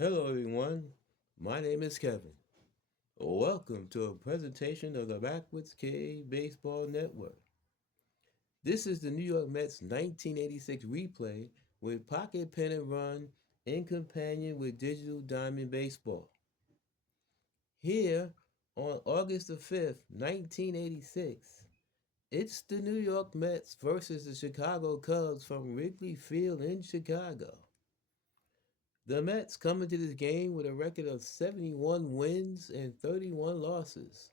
Hello, everyone. My name is Kevin. Welcome to a presentation of the Backwoods K Baseball Network. This is the New York Mets 1986 replay with Pocket Pennant Run in companion with Digital Diamond Baseball. Here on August the 5th, 1986, it's the New York Mets versus the Chicago Cubs from Wrigley Field in Chicago. The Mets come into this game with a record of 71 wins and 31 losses,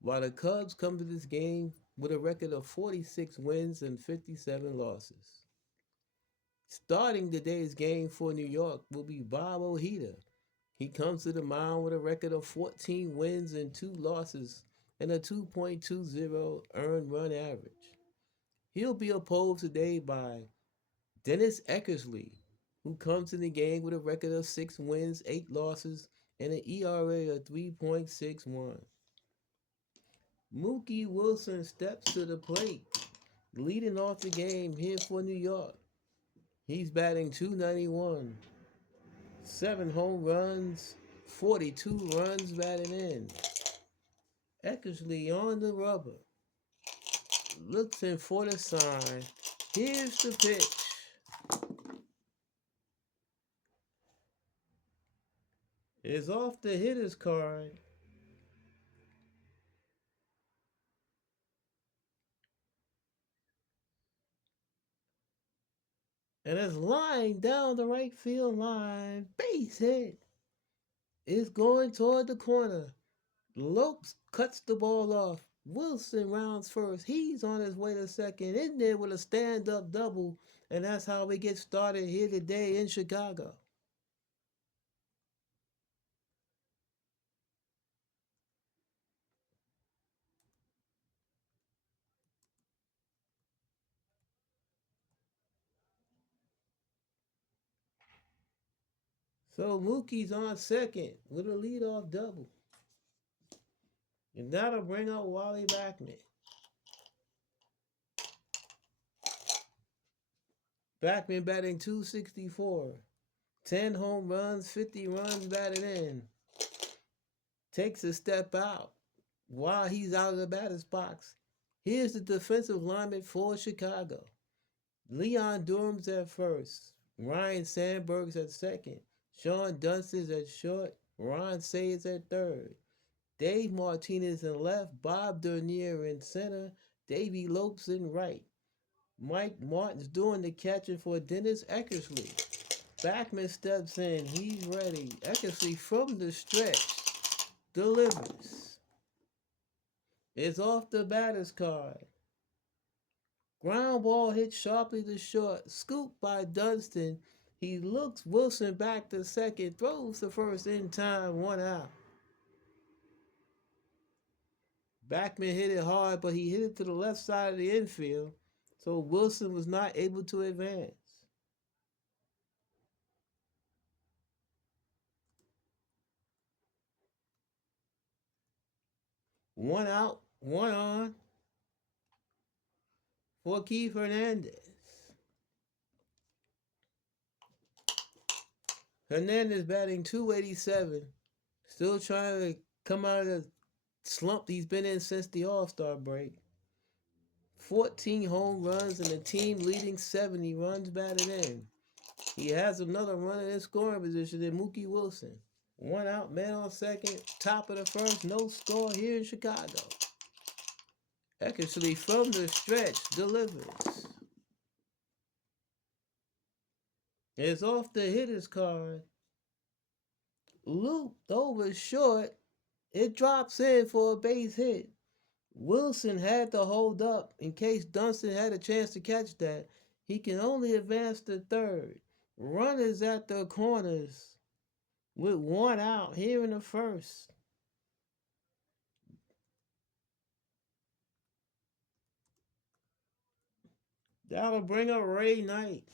while the Cubs come to this game with a record of 46 wins and 57 losses. Starting today's game for New York will be Bob Ojeda. He comes to the mound with a record of 14 wins and 2 losses and a 2.20 earned run average. He'll be opposed today by Dennis Eckersley, who comes in the game with a record of 6 wins, 8 losses, and an ERA of 3.61. Mookie Wilson steps to the plate, leading off the game here for New York. He's batting 291, 7 home runs, 42 runs batted in. Eckersley on the rubber, looks in for the sign. Here's the pitch. It's off the hitter's card. And it's lying down the right field line. Base hit. It's going toward the corner. Lopes cuts the ball off. Wilson rounds first. He's on his way to second. In there with a stand-up double. And that's how we get started here today in Chicago. So Mookie's on second with a leadoff double. And that'll bring up Wally Backman. Backman batting 264. 10 home runs, 50 runs batted in. Takes a step out while he's out of the batter's box. Here's the defensive lineman for Chicago. Leon Durham's at first. Ryan Sandberg's at second. Sean Dunstan's at short. Ron Sayers at third. Dave Martinez in left. Bob Dernier in center. Davey Lopes in right. Mike Martin's doing the catching for Dennis Eckersley. Backman steps in. He's ready. Eckersley from the stretch delivers. It's off the batter's card. Ground ball hit sharply to short. Scooped by Dunston. He looks Wilson back to second. Throws to first in time. 1 out. Backman hit it hard, but he hit it to the left side of the infield. So Wilson was not able to advance. 1 out, 1 on for Keith Hernandez. Hernandez batting 287. Still trying to come out of the slump he's been in since the All-Star break. 14 home runs and a team leading 70 runs batted in. He has another runner in scoring position in Mookie Wilson. 1 out, man on second, top of the first, no score here in Chicago. Eckersley from the stretch delivers. It's off the hitter's card. Looped over short. It drops in for a base hit. Wilson had to hold up in case Dunston had a chance to catch that. He can only advance to third. Runners at the corners with 1 out here in the first. That'll bring up Ray Knight.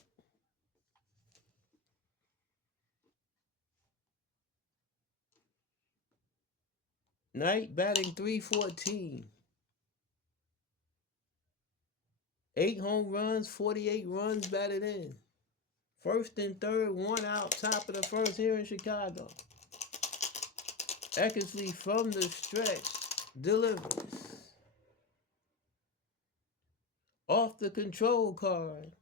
Knight batting 314. 8 home runs, 48 runs batted in. First and third, one out, top of the first here in Chicago. Eckersley from the stretch delivers. Off the control card.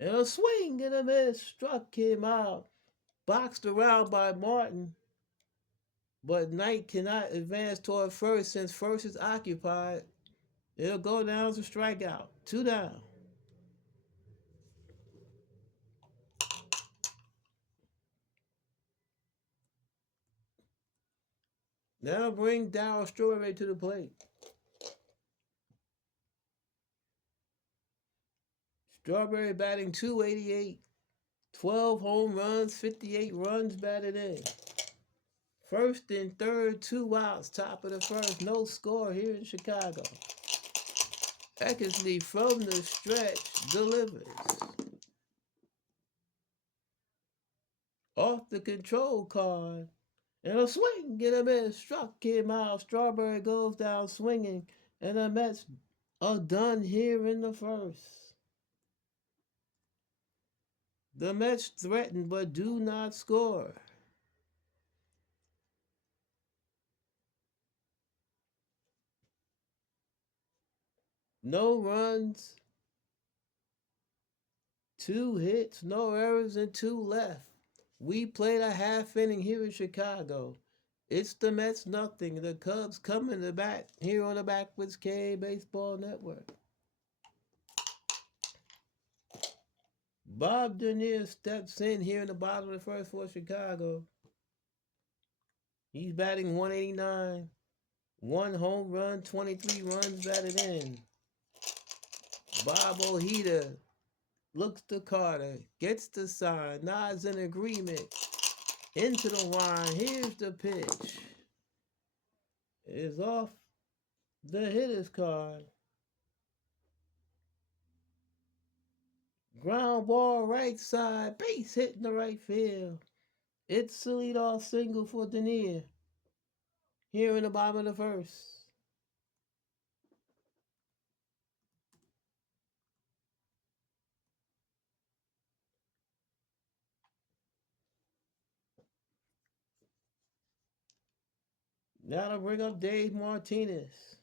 And a swing and a miss struck him out. Boxed around by Martin. But Knight cannot advance toward first since first is occupied. It'll go down as a strikeout. 2 down. Now bring Darryl Strawberry to the plate. Strawberry batting .288, 12 home runs, 58 runs batted in. First and third, 2 outs, top of the first, no score here in Chicago. Eckersley from the stretch delivers. Off the control card. And a swing and a miss struck him out. Strawberry goes down swinging. And the Mets are done here in the first. The Mets threaten but do not score. No runs, 2 hits, no errors, and 2 left. We played a half inning here in Chicago. It's the Mets nothing. The Cubs coming to bat here on the Backwoods K Baseball Network. Bob Dernier steps in here in the bottom of the first for Chicago. He's batting .189. 1 home run, 23 runs batted in. Bob Ojeda looks to Carter, gets the sign, nods in agreement. Into the line, here's the pitch. It is off the hitter's card. Ground ball right side, base hit in the right field. It's a leadoff single for Dernier here in the bottom of the first. Now to bring up Dave Martinez.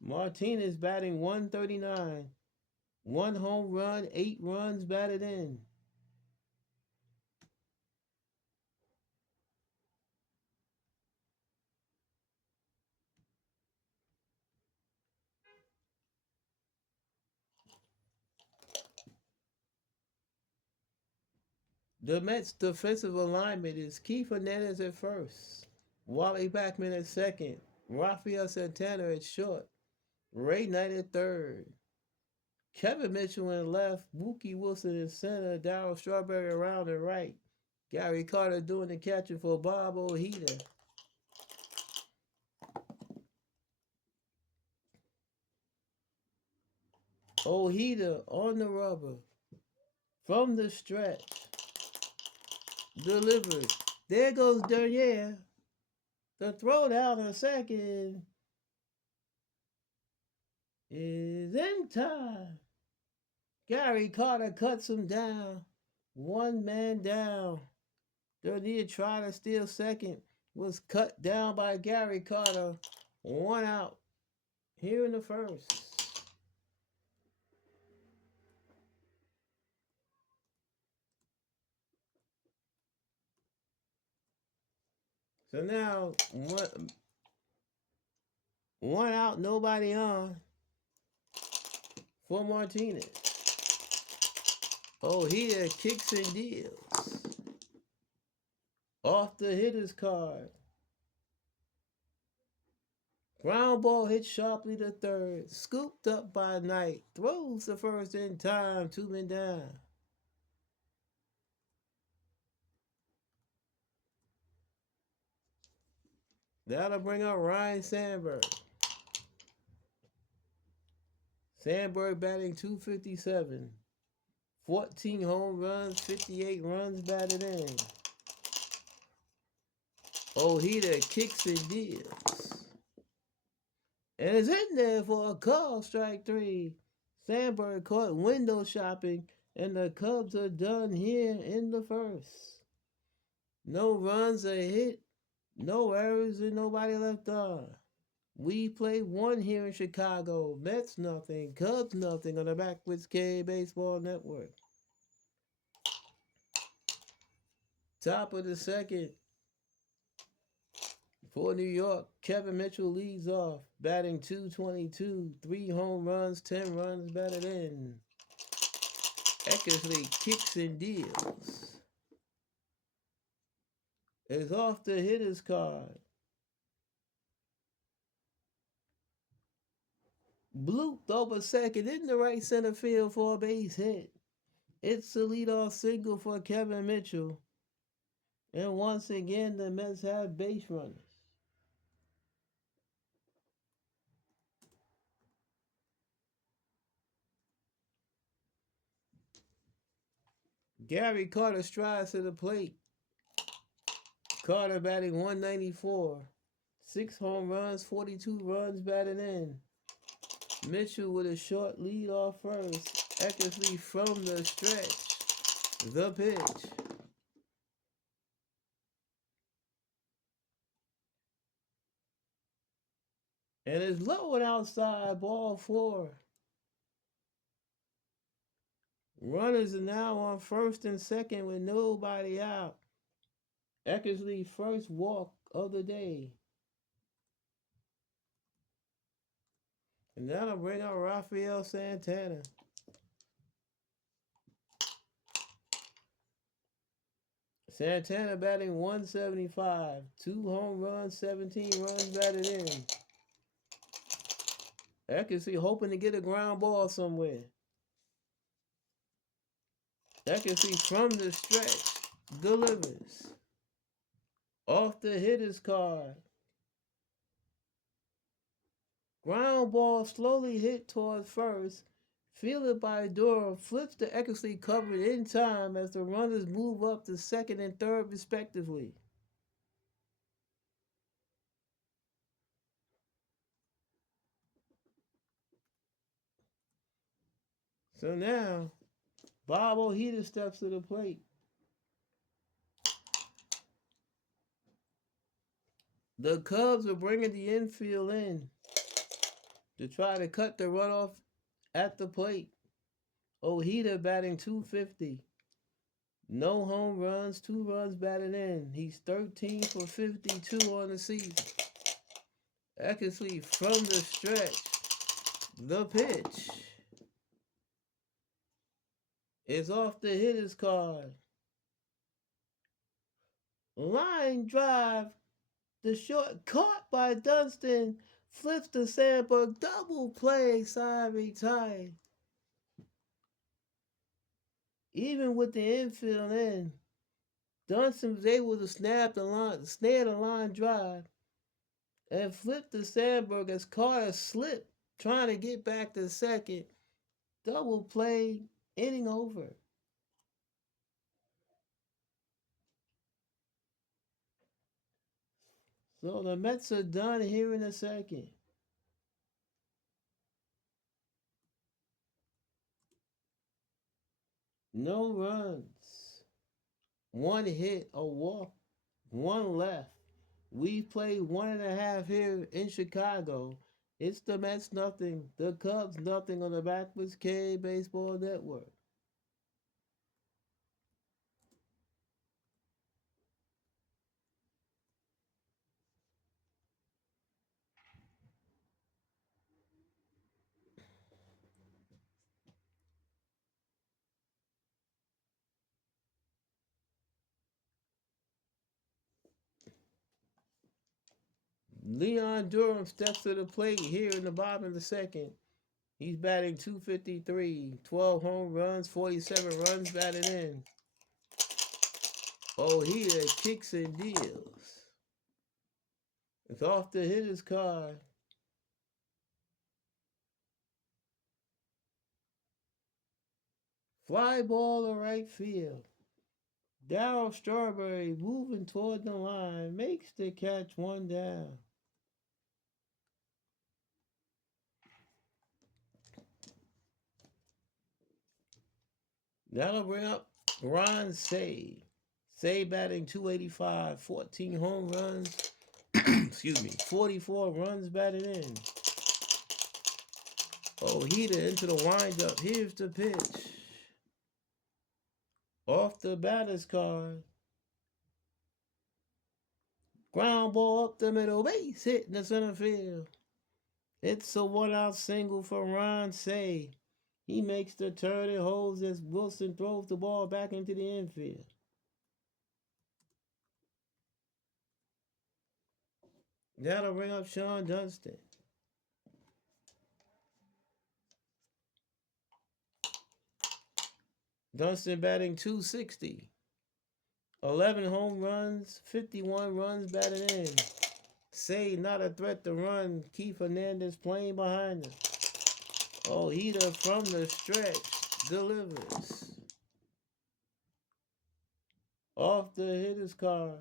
Martinez batting .139. 1 home run, 8 runs batted in. The Mets' defensive alignment is Keith Hernandez at first, Wally Backman at second, Rafael Santana at short, Ray Knight at third, Kevin Mitchell in left, Mookie Wilson in center, Darryl Strawberry around and right, Gary Carter doing the catching for Bob Ojeda. Ojeda on the rubber, from the stretch, delivered. There goes Dernier. The throw down a second is in time. Gary Carter cuts him down. 1 man down. Dernier tried to steal second. Was cut down by Gary Carter. 1 out here in the first. So now, 1 out, nobody on for Martinez. Ojeda kicks and deals. Off the hitter's card. Ground ball hit sharply to third. Scooped up by Knight. Throws the first in time. 2 men down. That'll bring up Ryan Sandberg. Sandberg batting .257. 14 home runs, 58 runs batted in. Ojeda kicks and deals. And it's in there for a call, strike three. Sandberg caught window shopping, and the Cubs are done here in the first. No runs, a hit, no errors, and nobody left on. We play one here in Chicago. Mets nothing, Cubs nothing on the Backwoods K Baseball Network. Top of the second for New York. Kevin Mitchell leads off, batting 222, 3 home runs, 10 runs batted in. Eckersley kicks and deals. Is off the hitter's card. Blooped over second in the right center field for a base hit. It's a leadoff single for Kevin Mitchell. And once again, the Mets have base runners. Gary Carter strides to the plate. Carter batting 194. 6 home runs, 42 runs batted in. Mitchell with a short lead off first. Eckersley from the stretch. The pitch. And it's low and outside, ball 4. Runners are now on first and second with nobody out. Eckersley first walk of the day. And that'll bring out Rafael Santana. Santana batting 175. 2 home runs, 17 runs batted in. Eckersley hoping to get a ground ball somewhere. Eckersley from the stretch delivers. Off the hitter's card. Ground ball slowly hit towards first. Fielded by Durham, flips to Eckersley covered in time as the runners move up to second and third respectively. So now, Bob Ojeda steps to the plate. The Cubs are bringing the infield in to try to cut the runoff at the plate. Ojeda batting 250. No home runs, 2 runs batted in. He's 13 for 52 on the season. Eckersley from the stretch. The pitch is off the hitter's card. Line drive. The short caught by Dunston. Flips to Sandberg. Double play. Side retired. Even with the infield in, Dunston was able to snare the line drive and flip to Sandberg as Carter slipped, trying to get back to second. Double play, inning over. So the Mets are done here in a second. No runs. 1 hit, a walk, 1 left. We played 1.5 here in Chicago. It's the Mets nothing, the Cubs nothing on the Backwoods K Baseball Network. Leon Durham steps to the plate here in the bottom of the second. He's batting 253, 12 home runs, 47 runs batted in. Ojeda kicks and deals. It's off the hitter's card. Fly ball to right field. Darryl Strawberry moving toward the line, makes the catch, 1 down. That'll bring up Ron Say. Say batting 285, 14 home runs. Excuse me, 44 runs batted in. Oh, Heater into the windup. Here's the pitch. Off the batter's card. Ground ball up the middle. Base hit in the center field. It's a one-out single for Ron Say. He makes the turn and holds as Wilson throws the ball back into the infield. That'll bring up Sean Dunston. Dunston batting 260. 11 home runs, 51 runs batted in. Say not a threat to run. Keith Hernandez playing behind him. Oh, Heater from the stretch delivers. Off the hitter's card.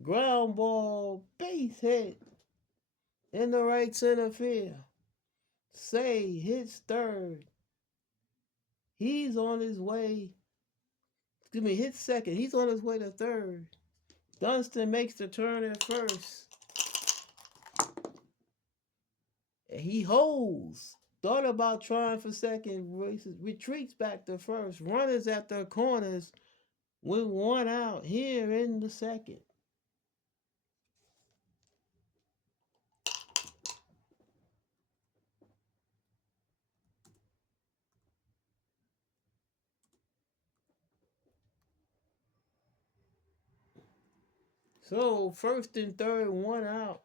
Ground ball, base hit in the right center field. Say hits third. He's on his way. Hits second. He's on his way to third. Dunston makes the turn at first. He holds. Thought about trying for second. Retreats back to first. Runners at the corners with one out here in the second. So first and third, one out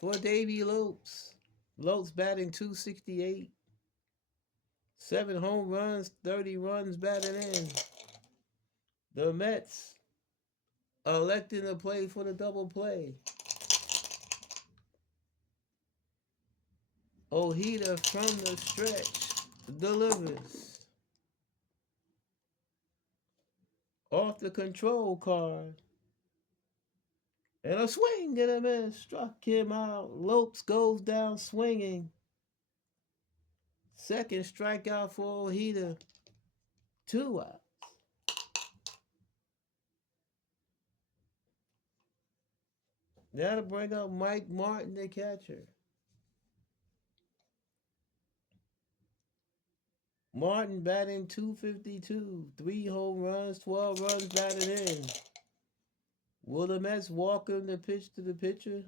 for Davey Lopes. Lopes batting 268. 7 home runs, 30 runs batted in. The Mets electing to play for the double play. Ojeda from the stretch delivers. Off the control card. And a swing and a miss. Struck him out. Lopes goes down swinging. Second strikeout for Ojeda. 2 outs. That'll bring up Mike Martin, the catcher. Martin batting 252. 3 home runs, 12 runs batted in. Will the Mets walk him to pitch to the pitcher?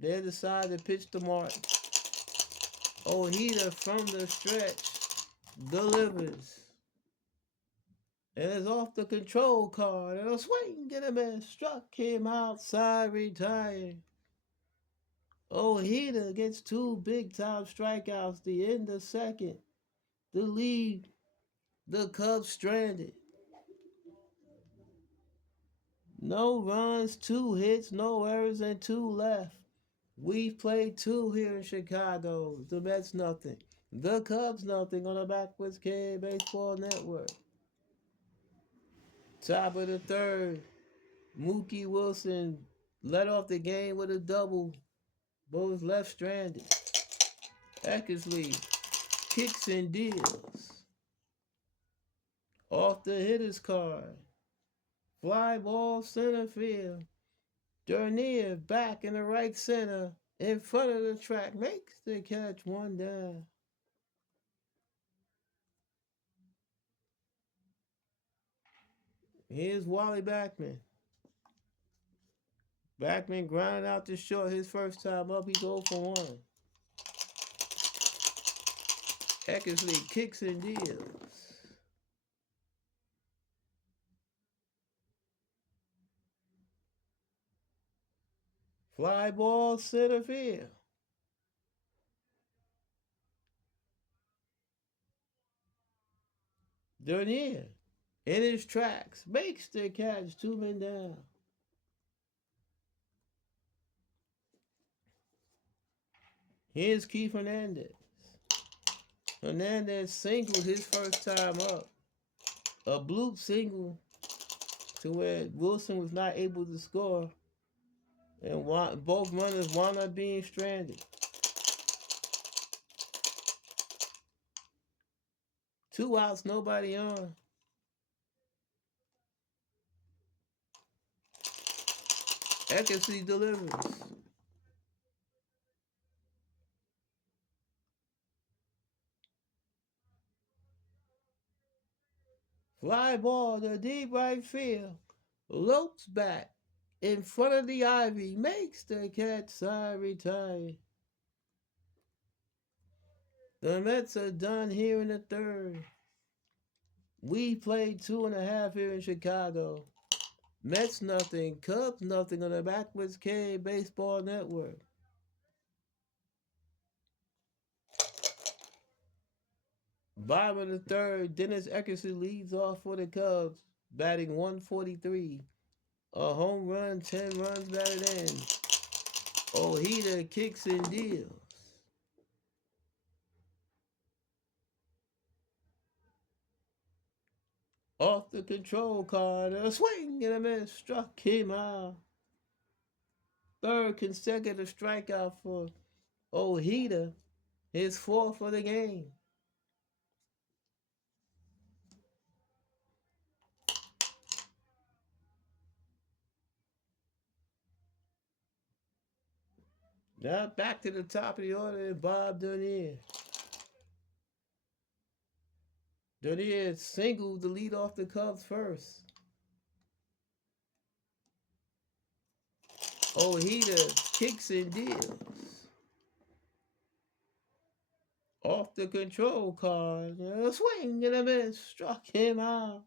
They decide to pitch to Martin. Ojeda from the stretch delivers. And it's off the control card. And a swing and a miss. Struck him outside, retired. Ojeda gets 2 big-time strikeouts the end of second to leave the Cubs stranded. No runs, 2 hits, no errors, and 2 left. We've played 2 here in Chicago. The Mets nothing. The Cubs nothing on the Backwoods K Baseball Network. Top of the third, Mookie Wilson led off the game with a double, but was left stranded. Eckersley kicks and deals. Off the hitter's card. Fly ball center field. Dernier back in the right center. In front of the track. Makes the catch, 1 down. Here's Wally Backman. Backman grounded out to short his first time up. He goes for 1. Eckersley kicks and deals. Fly ball center field. Dernier in his tracks makes the catch, 2 men down. Here's Keith Hernandez. Hernandez singled his first time up. a bloop single to where Wilson was not able to score, and both runners wound up being stranded. 2 outs, nobody on. Eckersley delivers. Fly ball to deep right field. Lopes back in front of the ivy. Makes the catch. Side retire. The Mets are done here in the third. We played 2.5 here in Chicago. Mets nothing, Cubs nothing on the Backwards K Baseball Network. Bottom of the third, Dennis Eckersley leads off for the Cubs, batting 143. A home run, 10 runs batted in. Ojeda kicks and deals. Off the control card, a swing and a miss, struck him out. Third consecutive strikeout for Ojeda, his fourth for the game. Now back to the top of the order, Bob Dernier. Dernier singled to lead off the Cubs first. Ojeda kicks and deals. Off the control card, a swing and a miss, struck him out.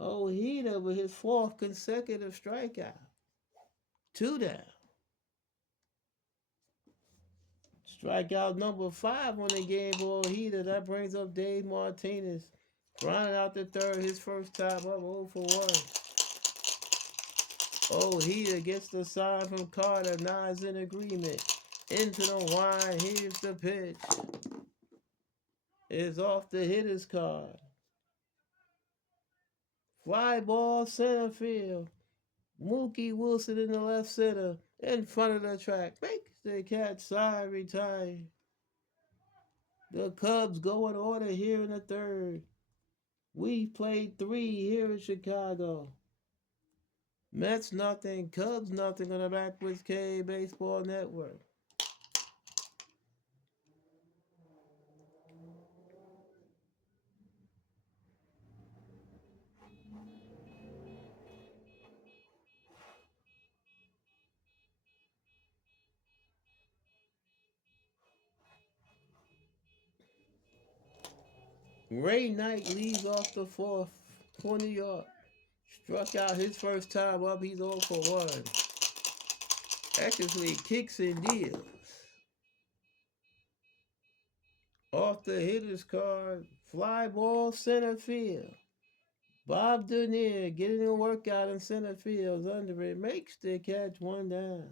Ojeda with his fourth consecutive strikeout. 2 down. Strikeout number 5 on the game for Ojeda. That brings up Dave Martinez. Rounding out the third, his first time up 0 for 1. Ojeda gets the sign from Carter. Now is in agreement. Into the line. Here's the pitch. It's off the hitter's card. Fly ball center field. Mookie Wilson in the left center. In front of the track. Makes the catch. Side retire. The Cubs go in order here in the third. We played 3 here in Chicago. Mets nothing, Cubs nothing on the Backwards K Baseball Network. Ray Knight leads off the fourth for New York. Struck out his first time up. He's 0 for 1. Eckersley kicks and deals. Off the hitter's card. Fly ball center field. Bob Dernier getting a workout in center field. Under it. Makes the catch. 1 down.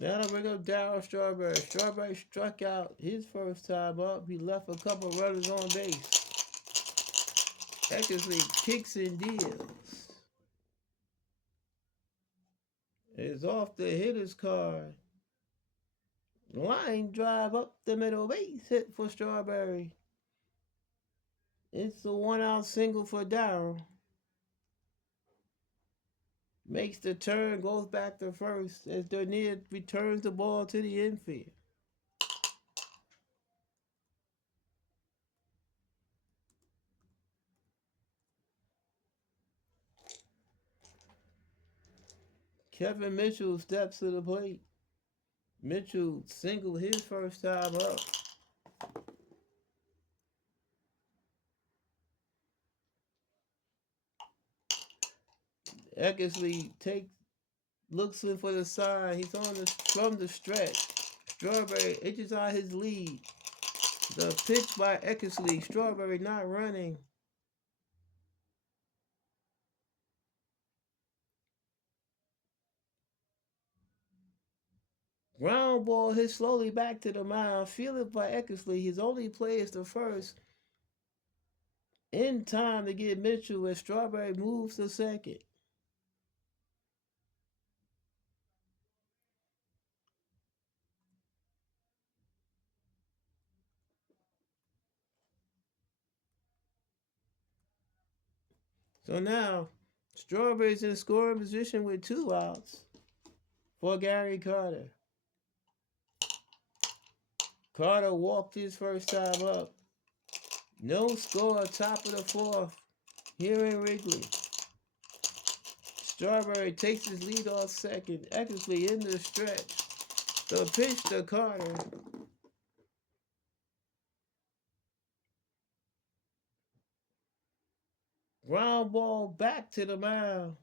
That'll bring up Darryl Strawberry. Strawberry struck out his first time up. He left a couple runners on base. Eckersley kicks and deals. It's off the hitter's card. Line drive up the middle. Base hit for Strawberry. It's a 1-out single for Darryl. Makes the turn, goes back to first as Dernier returns the ball to the infield. Kevin Mitchell steps to the plate. Mitchell singled his first time up. Eckersley looks in for the side. He's from the stretch. Strawberry inches out his lead. The pitch by Eckersley. Strawberry not running. Ground ball hit slowly back to the mound, fielded by Eckersley. His only play is the first, in time to get Mitchell as Strawberry moves to second. So now, Strawberry's in scoring position with 2 outs for Gary Carter. Carter walked his first time up. No score, top of the fourth here in Wrigley. Strawberry takes his lead off second. Eckersley in the stretch. The pitch to Carter. Ground ball back to the mound.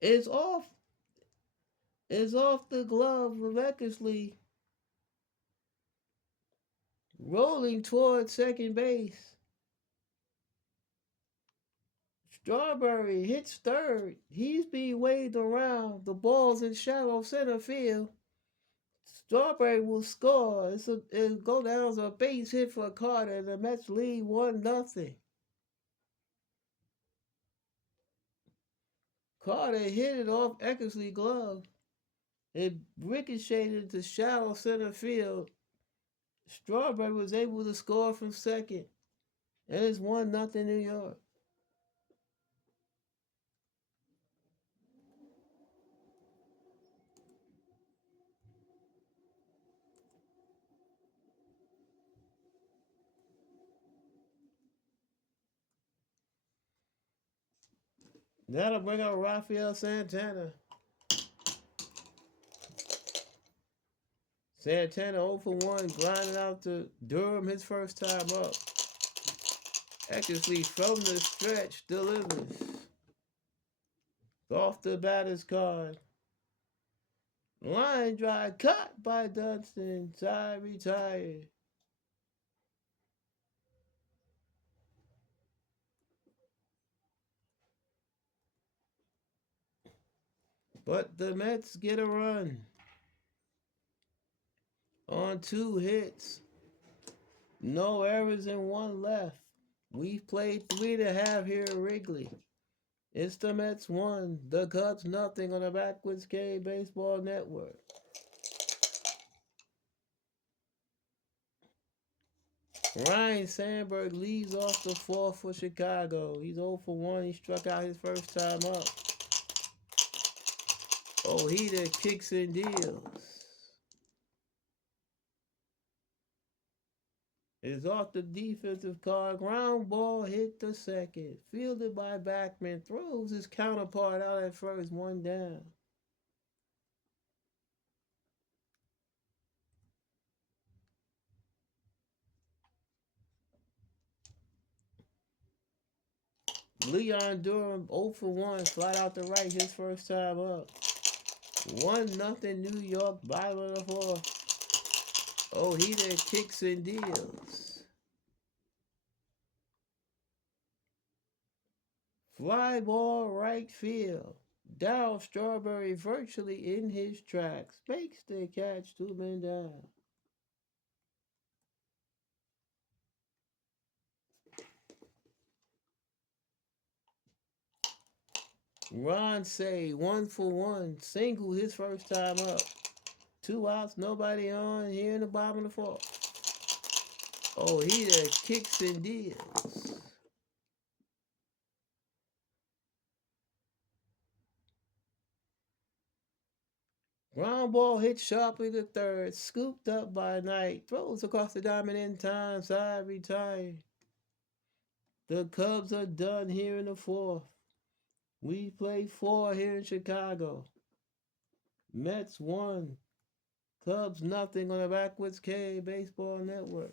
It's off. It's off the glove of Eckersley. Rolling toward second base. Strawberry hits third. He's being waved around. The ball's in shallow center field. Strawberry will score. It'll go down as a base hit for Carter, and the Mets lead 1-0. Carter hit it off Eckersley's glove. It ricocheted into shallow center field. Strawberry was able to score from second, and it's 1-0 New York. That'll bring out Rafael Santana. Santana 0 for 1, grinding out to Durham his first time up. Eckersley from the stretch delivers. Off the batter's card. Line drive cut by Dunston. Side retired. But the Mets get a run on 2 hits. No errors and 1 left. We've played 3.5 here at Wrigley. It's the Mets 1, the Cubs nothing on the Backwards K Baseball Network. Ryan Sandberg leads off the 4th for Chicago. He's 0 for 1. He struck out his first time up. Ojeda kicks and deals. It's off the defensive card. Ground ball hit the second. Fielded by Backman. Throws his counterpart out at first. 1 down. Leon Durham 0 for 1. Flat out the right his first time up. 1-0 New York. Bottom of the 4th. Ojeda kicks and deals. Fly ball right field. Darryl Strawberry virtually in his tracks. Makes the catch, 2 men down. Ron Say 1 for 1. Single his first time up. 2 outs, nobody on here in the bottom of the 4th. Ojeda kicks and deals. Ground ball hit sharply to third. Scooped up by Knight. Throws across the diamond in time. Side retired. The Cubs are done here in the 4th. We play 4 here in Chicago. Mets 1. Cubs nothing on the Backwards K Baseball Network.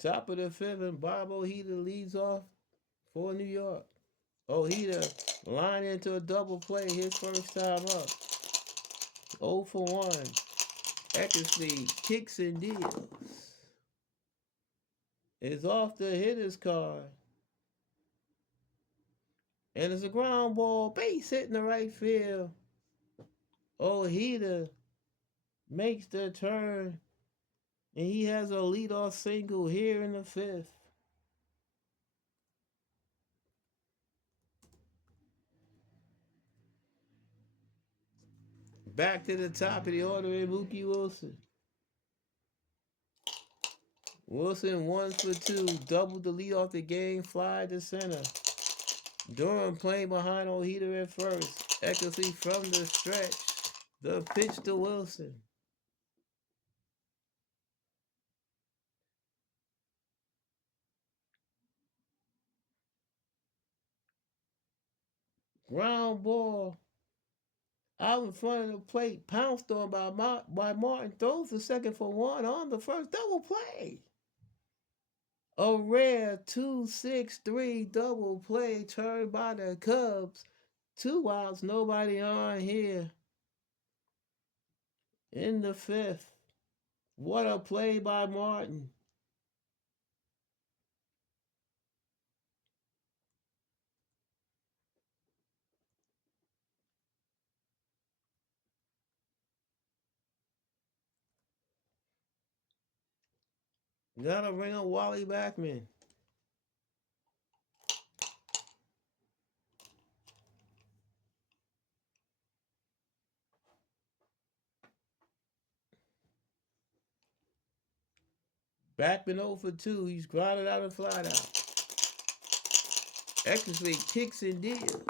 Top of the 5th, and Bob Ojeda leads off for New York. Ojeda line into a double play his first time up. 0 for 1. Eckersley kicks and deals. Is off the hitter's card. And it's a ground ball, base hit in the right field. Ojeda makes the turn, and he has a leadoff single here in the fifth. Back to the top of the order in Mookie Wilson. Wilson 1 for 2, doubled the lead off the game, fly to center. Durham playing behind Ojeda at first. Eckersley from the stretch. The pitch to Wilson. Ground ball out in front of the plate, pounced on by Martin. Throws the second for one on the first double play. A rare 2-6-3 double play turned by the Cubs. 2 outs, nobody on here in the fifth. What a play by Martin. Gotta bring up Wally Backman. Backman 0 for 2. He's grounded out and flat out. Eckersley kicks and deals.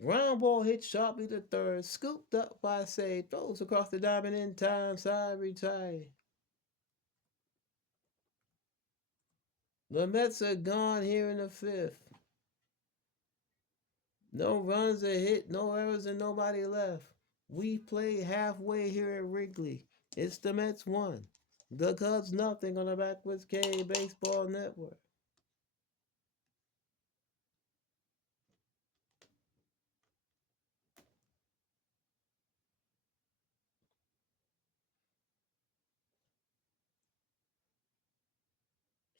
Ground ball hit sharply to third. Scooped up by Say. Throws across the diamond in time. Side retire. The Mets are gone here in the fifth. No runs are hit, no errors, and nobody left. We play halfway here at Wrigley. It's the Mets 1. The Cubs nothing on the Backwoods K Baseball Network.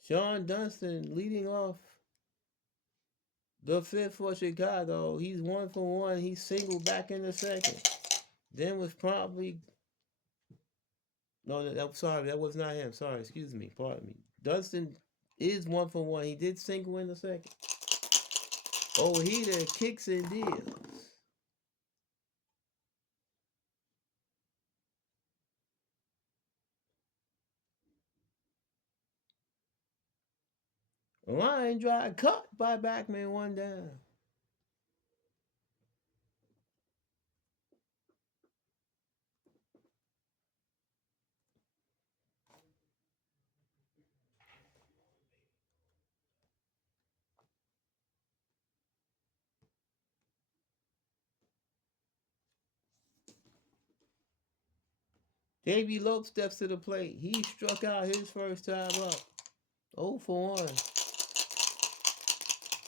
Sean Dunston leading off the fifth for Chicago. He's 1 for 1. He singled back in the second. Then was probably sorry, that was not him. Sorry, excuse me, pardon me. Dunston is 1 for 1. He did single in the second. Ojeda kicks and deals. Line drive cut by Backman, 1 down. Davey Lope steps to the plate. He struck out his first time up. 0 for 1.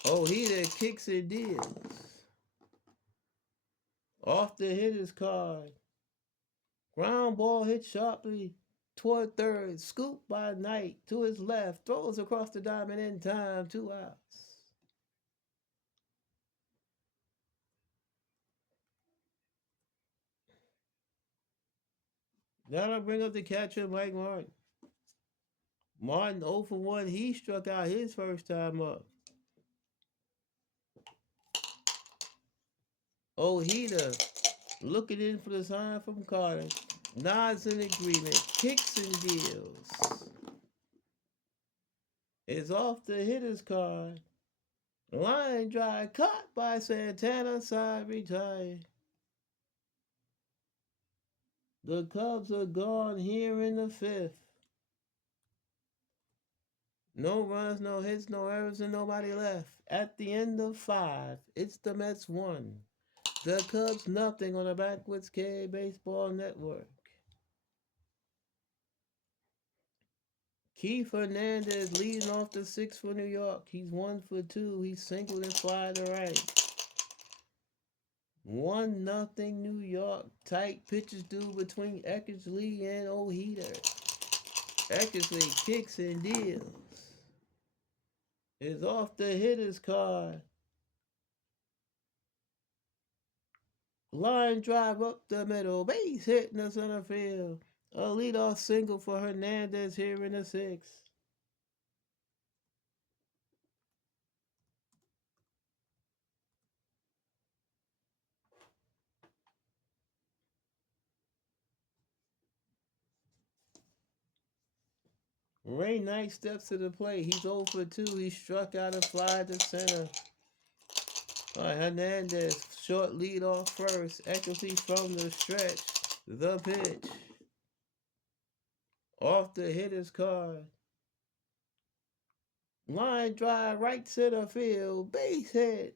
Ojeda kicks and deals. Off the hitter's card. Ground ball hit sharply toward third. Scoop by Knight to his left. Throws across the diamond in time. 2 outs. That'll bring up the catcher, Mike Martin. Martin 0 for 1. He struck out his first time up. Ojeda looking in for the sign from Carter. Nods in agreement. Kicks and deals. It's off the hitter's card. Line drive caught by Santana. Side retired. The Cubs are gone here in the fifth. No runs, no hits, no errors, and nobody left. At the end of 5, it's the Mets 1. The Cubs nothing on the Backwoods K Baseball Network. Keith Hernandez leading off the 6 for New York. He's 1 for 2. He's singled and fly to right. 1-0 New York. Tight pitches due between Eckersley and O'Heater. Eckersley kicks and deals. Is off the hitter's card. Line drive up the middle. Base hit in the center field. A leadoff single for Hernandez here in the sixth. Ray Knight steps to the plate. He's 0 for 2. He struck out a fly to center. Hernandez, short lead off first. Eckersley from the stretch. The pitch. Off the hitter's card. Line drive right center field. Base hit.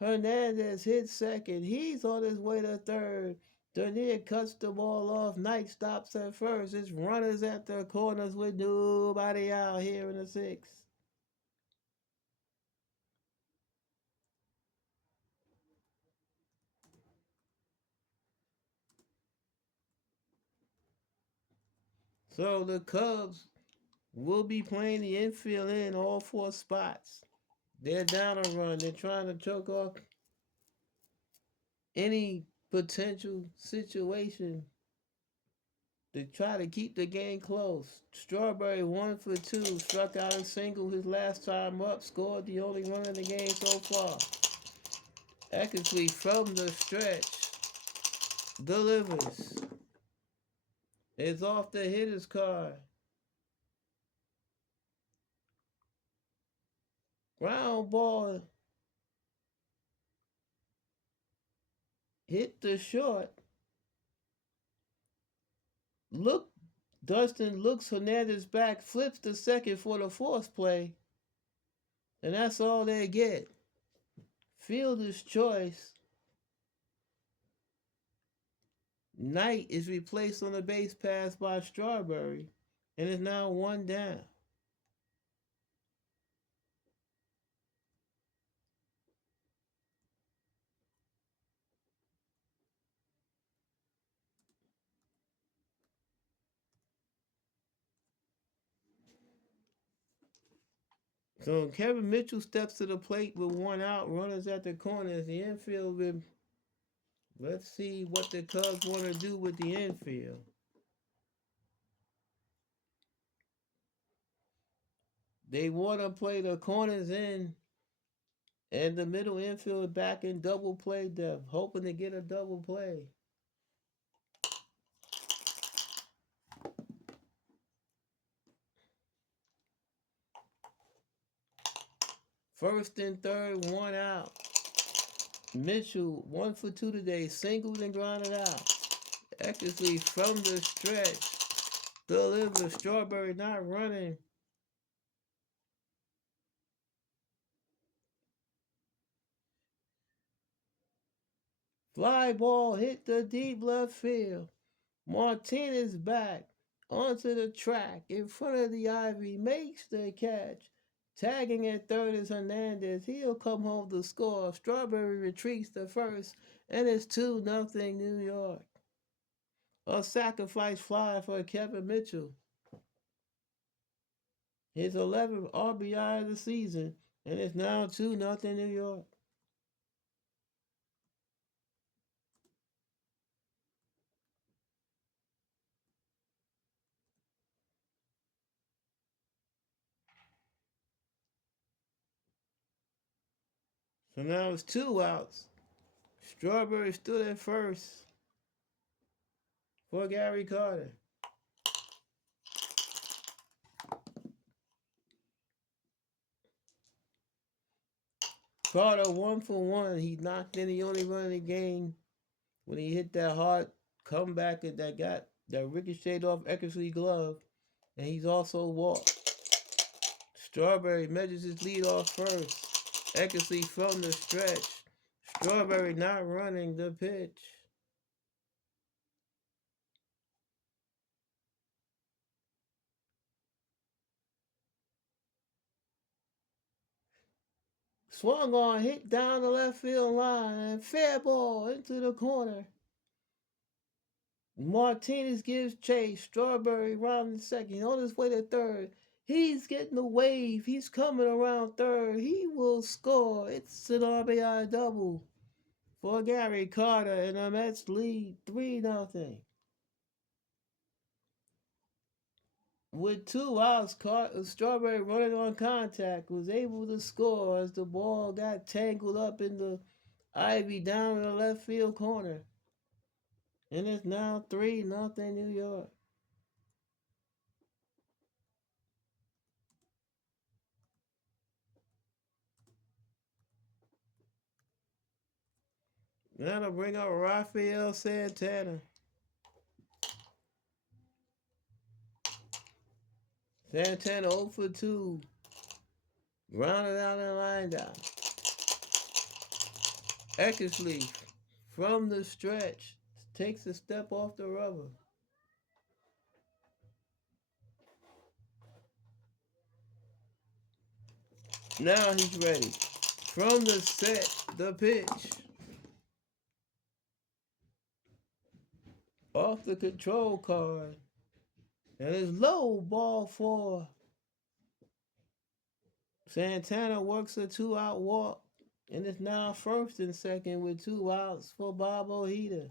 Hernandez hits second. He's on his way to third. Dernier cuts the ball off. Knight stops at first. It's runners at the corners with nobody out here in the sixth. So the Cubs will be playing the infield in all four spots. They're down a run. They're trying to choke off any potential situation to try to keep the game close. Strawberry 1 for 2, struck out a single his last time up, scored the only run in the game so far. Eckersley from the stretch delivers. It's off the hitter's card. Ground ball hit the short. Look, Dustin looks Hernandez back, flips the second for the force play, and that's all they get. Fielder's choice. Knight is replaced on the base pass by Strawberry, and is now 1 down. So Kevin Mitchell steps to the plate with 1 out, runners at the corners. The infield with, let's see what the Cubs want to do with the infield. They want to play the corners in and the middle infield back in double play depth, hoping to get a double play. First and third, 1 out. Mitchell 1 for 2 today, singled and grounded out. Eckersley from the stretch delivers. Strawberry not running. Fly ball hit the deep left field. Martinez back onto the track in front of the ivy, makes the catch. Tagging at third is Hernandez. He'll come home to score. Strawberry retreats to first, and it's 2-0 New York. A sacrifice fly for Kevin Mitchell. His 11th RBI of the season, and it's now 2-0 New York. So now it's 2 outs. Strawberry stood at first for Gary Carter. Carter 1 for 1. He knocked in the only run of the game when he hit that hard comeback that ricocheted off Eckersley's glove, and he's also walked. Strawberry measures his lead off first. Eckersley from the stretch. Strawberry not running the pitch. Swung on, hit down the left field line, and fair ball into the corner. Martinez gives chase. Strawberry round the second. On his way to third. He's getting the wave. He's coming around third. He will score. It's an RBI double for Gary Carter, and the Mets lead 3-0. With 2 outs, Strawberry running on contact was able to score as the ball got tangled up in the ivy down in the left field corner. And it's now 3-0 New York. Now to bring up Rafael Santana. Santana 0 for 2. Grounded out and lined out. Eckersley from the stretch takes a step off the rubber. Now he's ready. From the set, the pitch. Off the control card. And it's low, ball 4. Santana works a 2-out walk. And it's now first and second with 2 outs for Bob Ojeda.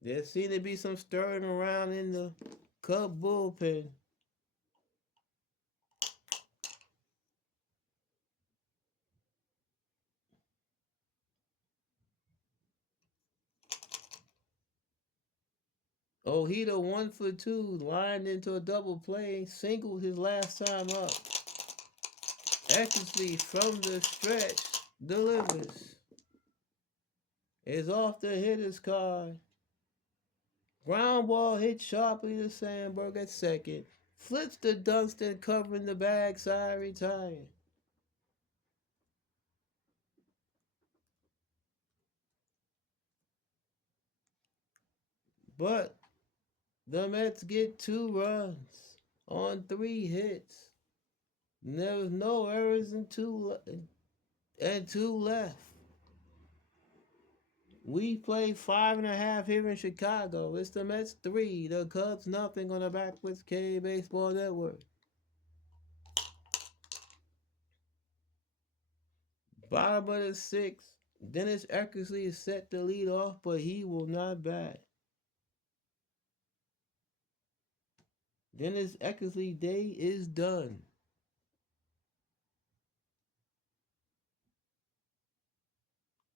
There seemed to be some stirring around in the Cub bullpen. Ojeda 1 for 2, lined into a double play, singled his last time up. Eckersley from the stretch delivers. Is off the hitter's card. Ground ball hit sharply to Sandberg at second. Flips to Dunston covering the backside, retiring. But the Mets get 2 runs on 3 hits. There was no errors and 2 left. We play 5.5 here in Chicago. It's the Mets 3, the Cubs nothing on the Backwoods K Baseball Network. Bottom of the 6th, Dennis Eckersley is set to lead off, but he will not bat. Dennis Eckersley day is done.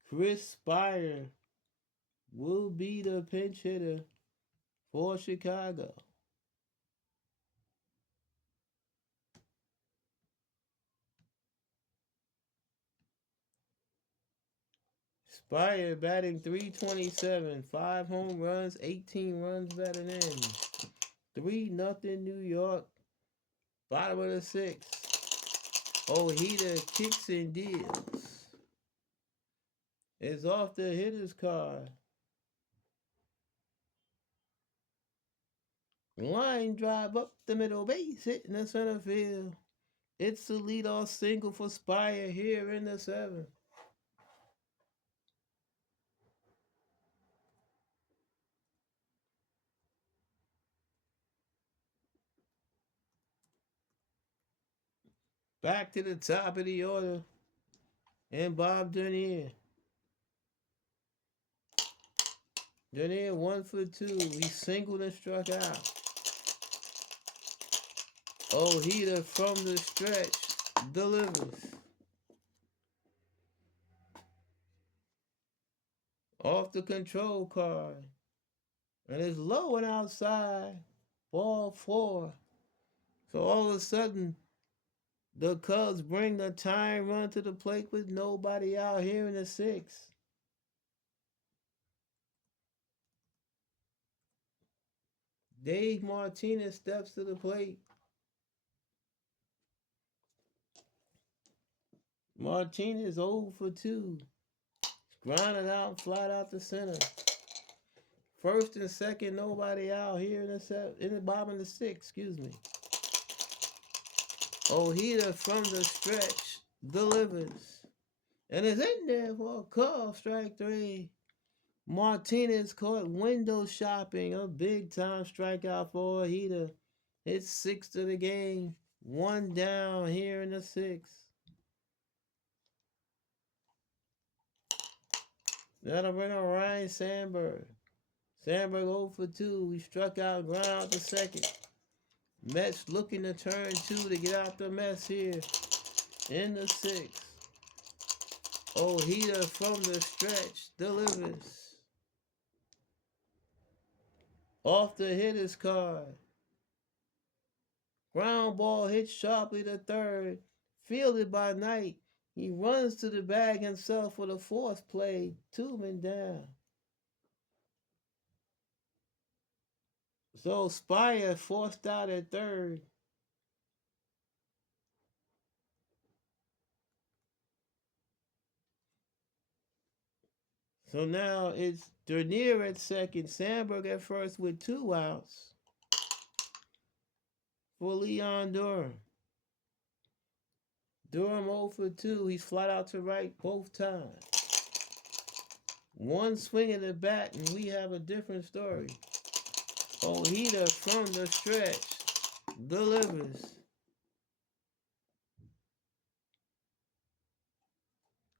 Chris Spire will be the pinch hitter for Chicago. Spire batting .327, 5 home runs, 18 runs batted in. 3-0 New York. Bottom of the 6th. Ojeda kicks and deals. Is off the hitter's card. Line drive up the middle base, hitting the center field. It's the leadoff single for Spire here in the 7th. Back to the top of the order. And Bob Dernier. Dernier 1 for 2. He singled and struck out. Ojeda from the stretch delivers. Off the control card. And it's low and outside. Ball 4. So all of a sudden, the Cubs bring the tying run to the plate with nobody out here in the 6th. Dave Martinez steps to the plate. Martinez 0 for 2. Grounded out, flat out the center. First and second, nobody out here in the bottom of the sixth. Excuse me. Ojeda from the stretch delivers and is in there for a call. Strike three. Martinez caught window shopping. A big time strikeout for Ojeda. It's sixth of the game. One down here in the sixth. That'll bring on Ryan Sandberg. Sandberg 0 for 2. He struck out, ground out the second. Mets looking to turn two to get out the mess here in the sixth. Ojeda from the stretch delivers. Off the hitter's card. Ground ball hit sharply to third. Fielded by Knight. He runs to the bag himself for the fourth play. Two men down. So Spire forced out at third. So now it's Dernier at second, Sandberg at first with 2 outs for Leon Durham. Durham 0 for 2. He's flat out to right both times. One swing at the bat, and we have a different story. Ojeda from the stretch delivers.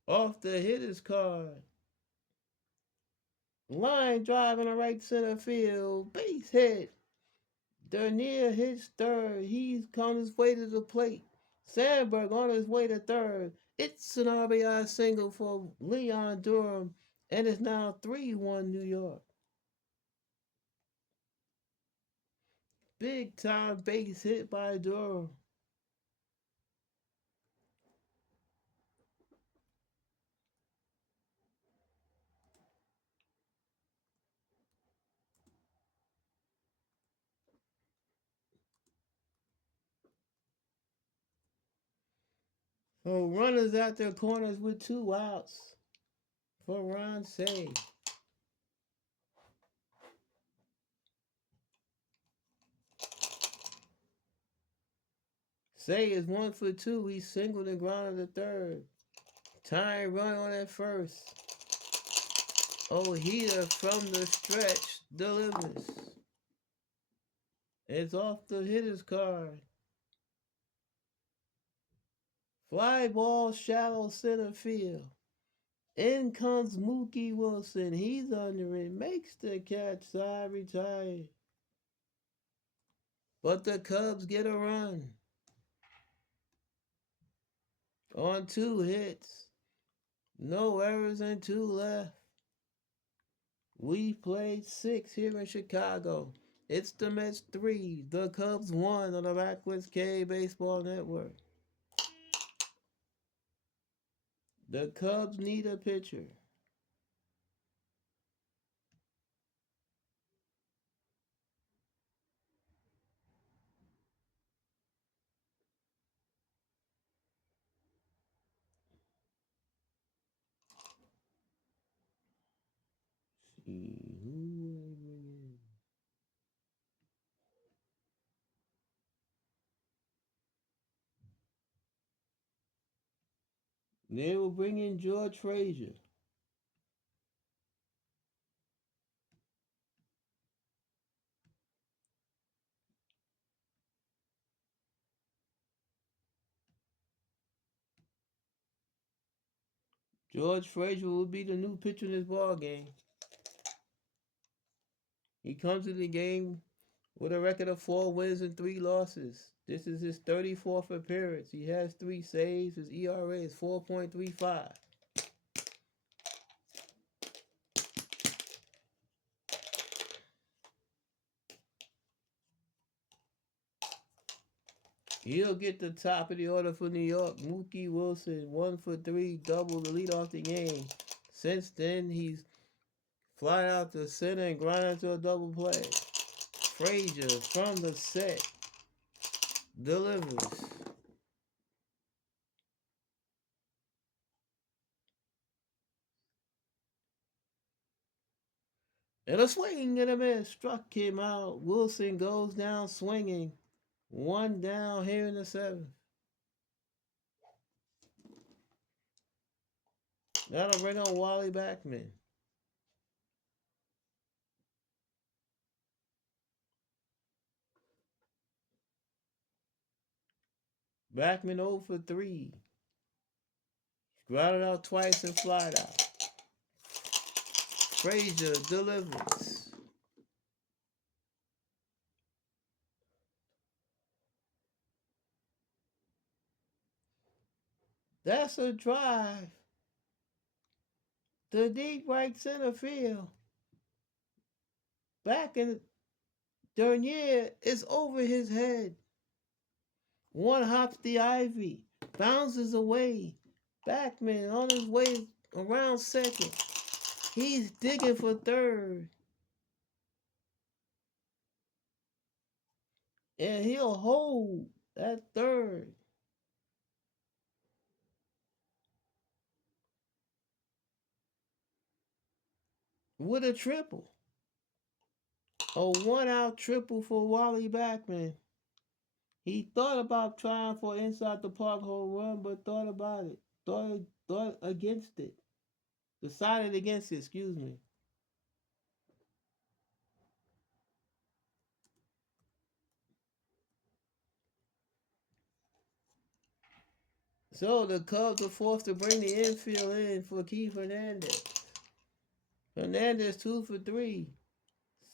Off the hitter's card. Line drive in the right center field. Base hit. Dernier hits third. He's on his way to the plate. Sandberg on his way to third. It's an RBI single for Leon Durham, and it's now 3-1 New York. Big time base hit by Durham. So runners at their corners with 2 outs for Ron Say. Say is 1 for 2. He singled and grounded the third. Tying run on at first. Ojeda from the stretch delivers. It's off the hitter's card. Fly ball shallow center field. In comes Mookie Wilson. He's under it. Makes the catch. Side retired. But the Cubs get a run. On 2 hits. No errors and 2 left. We played 6 here in Chicago. It's the Mets 3. The Cubs 1 on the Backwards K Baseball Network. The Cubs need a pitcher. See who they bring in. They will bring in George Frazier. George Frazier will be the new pitcher in this ball game. He comes to the game with a record of 4 wins and 3 losses. This is his 34th appearance. He has 3 saves. His ERA is 4.35. He'll get the top of the order for New York. Mookie Wilson, 1 for 3, double to lead off the game. Since then, he's fly out the center and grind into a double play. Frazier from the set delivers. And a swing and a miss. Struck him out. Wilson goes down swinging. One down here in the seventh. That'll bring on Wally Backman. Backman 0 for 3. Grounded out twice and flied out. Frazier delivers. That's a drive. The deep right center field. Back in Dernier is over his head. One hops the ivy. Bounces away. Backman on his way around second. He's digging for third. And he'll hold at third. With a triple. A 1-out triple for Wally Backman. He thought about trying for inside the park home run, but thought about it. Thought against it. Decided against it, excuse me. So the Cubs are forced to bring the infield in for Keith Hernandez. Hernandez 2 for 3.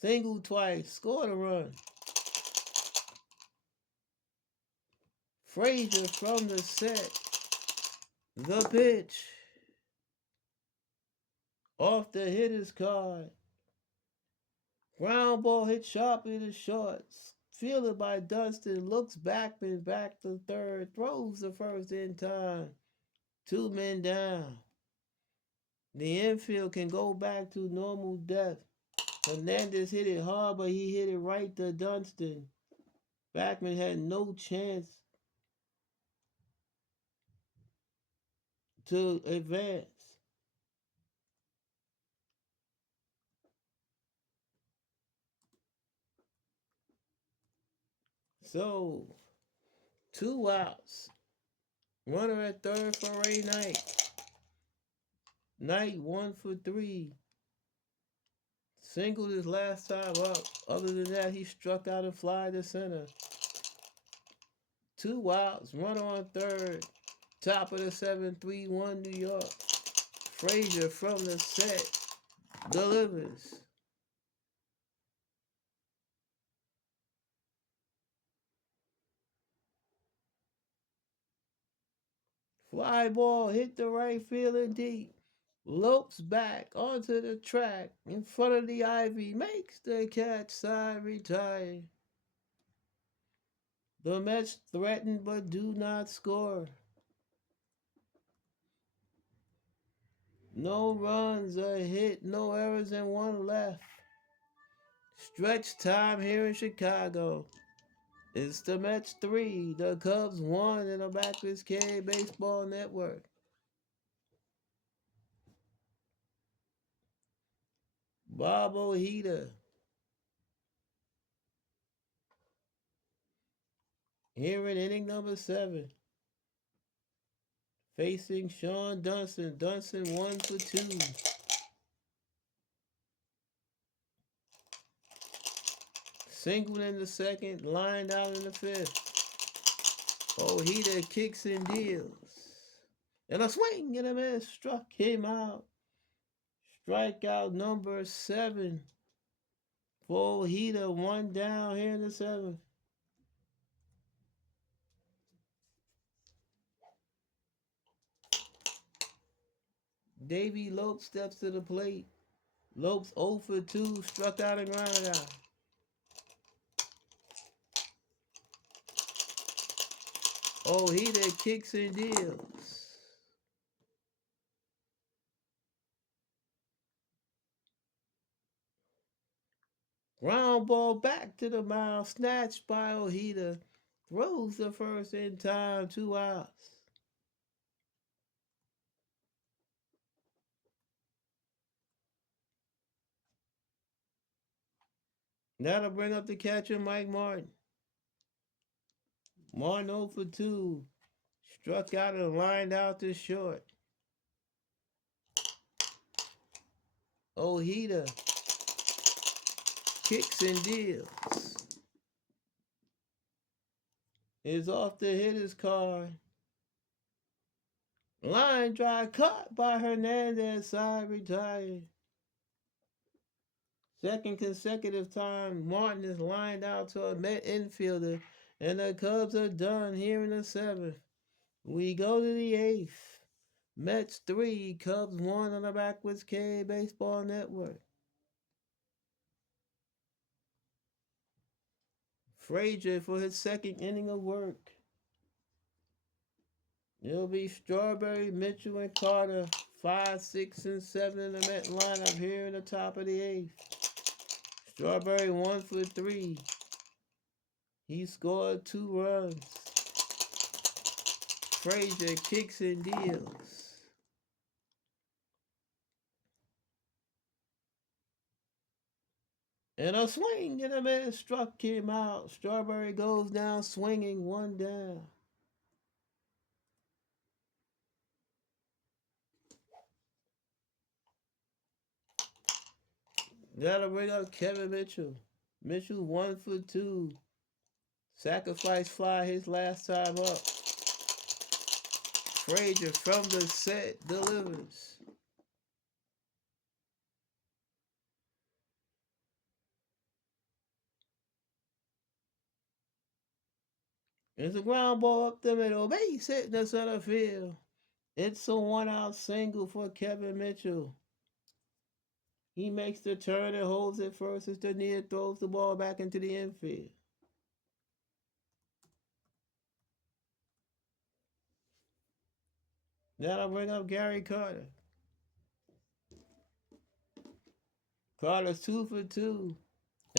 Single twice. Scored a run. Frazier from the set. The pitch. Off the hitter's card. Ground ball hit sharply to shorts. Fielded by Dunston. Looks back to third. Throws the first in time. 2 men down. The infield can go back to normal depth. Hernandez hit it hard, but he hit it right to Dunston. Backman had no chance to advance. So, 2 outs. Runner at third for Ray Knight. Knight 1 for 3. Singled his last time up. Other than that, he struck out and fly to center. 2 outs. Runner on third. Top of the 7th, 3-1 New York. Frazier from the set delivers. Fly ball hit the right field and deep. Lopes back onto the track in front of the ivy. Makes the catch. Side retire. The Mets threaten but do not score. No runs, a hit, no errors, and 1 left. Stretch time here in Chicago. It's the Mets 3, the Cubs 1 in the Backwards K Baseball Network. Bob Ojeda here in inning number 7. Facing Sean Dunston. Dunston 1 for 2. Singled in the second, lined out in the 5th. Ojeda kicks and deals. And a swing and a miss. Struck him out. Strikeout number 7 for Ojeda. 1 down here in the 7th. Davey Lopes steps to the plate. Lopes 0 for 2, struck out and grounded out. Ojeda kicks and deals. Ground ball back to the mound, snatched by Ojeda. Throws the first in time, 2 outs. That'll bring up the catcher, Mike Martin. Martin 0 for 2. Struck out and lined out to short. Ojeda kicks and deals. Is off the hitter's card. Line drive caught by Hernandez. Side retired. Second consecutive time, Martin is lined out to a Met infielder, and the Cubs are done here in the seventh. We go to the eighth. Mets 3, Cubs 1 on the Backwards K Baseball Network. Frazier for his second inning of work. It'll be Strawberry, Mitchell, and Carter, 5, 6, and 7 in the Met lineup here in the top of the eighth. Strawberry 1 for 3. He scored 2 runs. Frazier kicks and deals. And a swing and a man struck him out. Strawberry goes down swinging, 1 down. That'll bring up Kevin Mitchell. Mitchell 1 for 2. Sacrifice fly his last time up. Frazier from the set delivers. It's a ground ball up the middle. Base hit in the center field. It's a 1-out single for Kevin Mitchell. He makes the turn and holds it first as Danier throws the ball back into the infield. That'll bring up Gary Carter. Carter's 2 for 2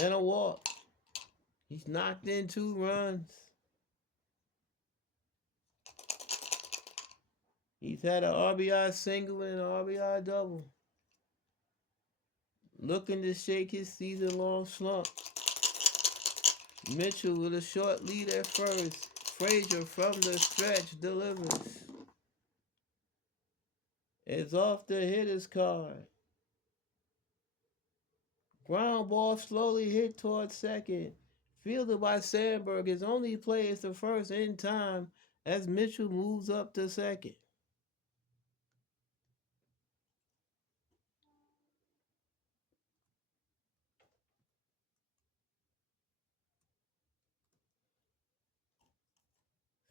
and a walk. He's knocked in 2 runs. He's had an RBI single and an RBI double. Looking to shake his season-long slump. Mitchell with a short lead at first. Frazier from the stretch delivers. It's off the hitter's card. Ground ball slowly hit towards second. Fielded by Sandberg. His only play is the first in time as Mitchell moves up to second.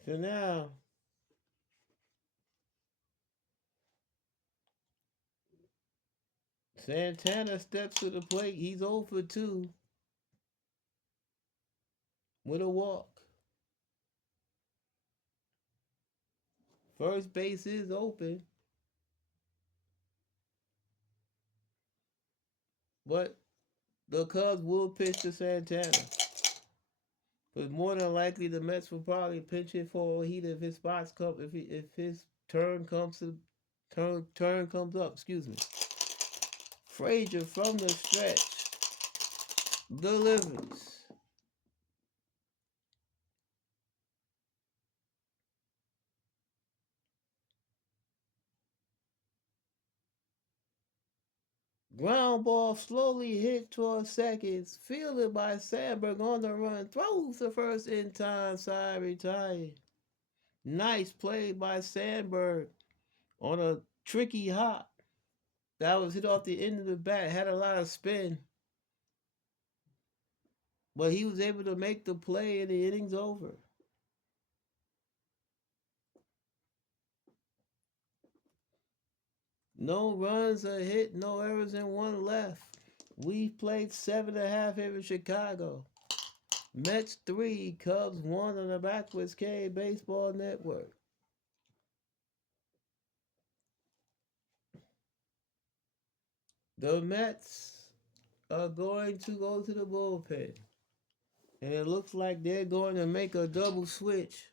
So now, Santana steps to the plate. He's 0 for 2 with a walk. First base is open, but the Cubs will pitch to Santana. But more than likely, the Mets will probably pinch it for Ojeda if his spots come, if his turn comes up. Excuse me. Frazier from the stretch delivers. Ground ball slowly hit towards seconds. Fielded by Sandberg on the run. Throws the first in time. Side retired. Nice play by Sandberg on a tricky hop. That was hit off the end of the bat. Had a lot of spin. But he was able to make the play and the inning's over. No runs are hit, no errors, and 1 left. We've played 7.5 here in Chicago. Mets 3, Cubs 1 on the Backwards K Baseball Network. The Mets are going to go to the bullpen. And it looks like they're going to make a double switch.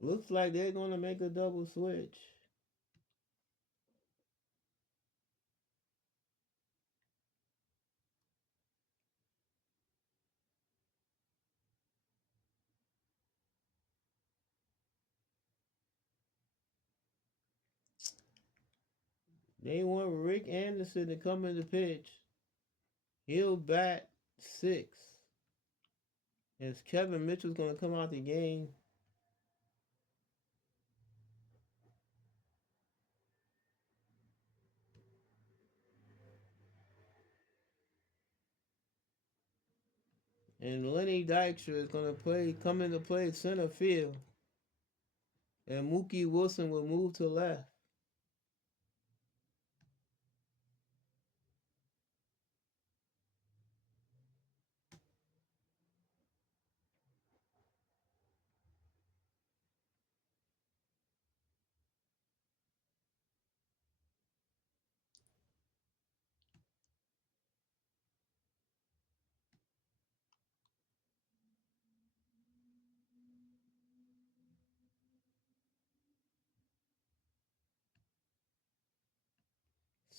Looks like they're going to make a double switch. They want Rick Anderson to come in the pitch. He'll bat sixth. As Kevin Mitchell's going to come out the game. And Lenny Dykstra is going to come into play center field. And Mookie Wilson will move to left.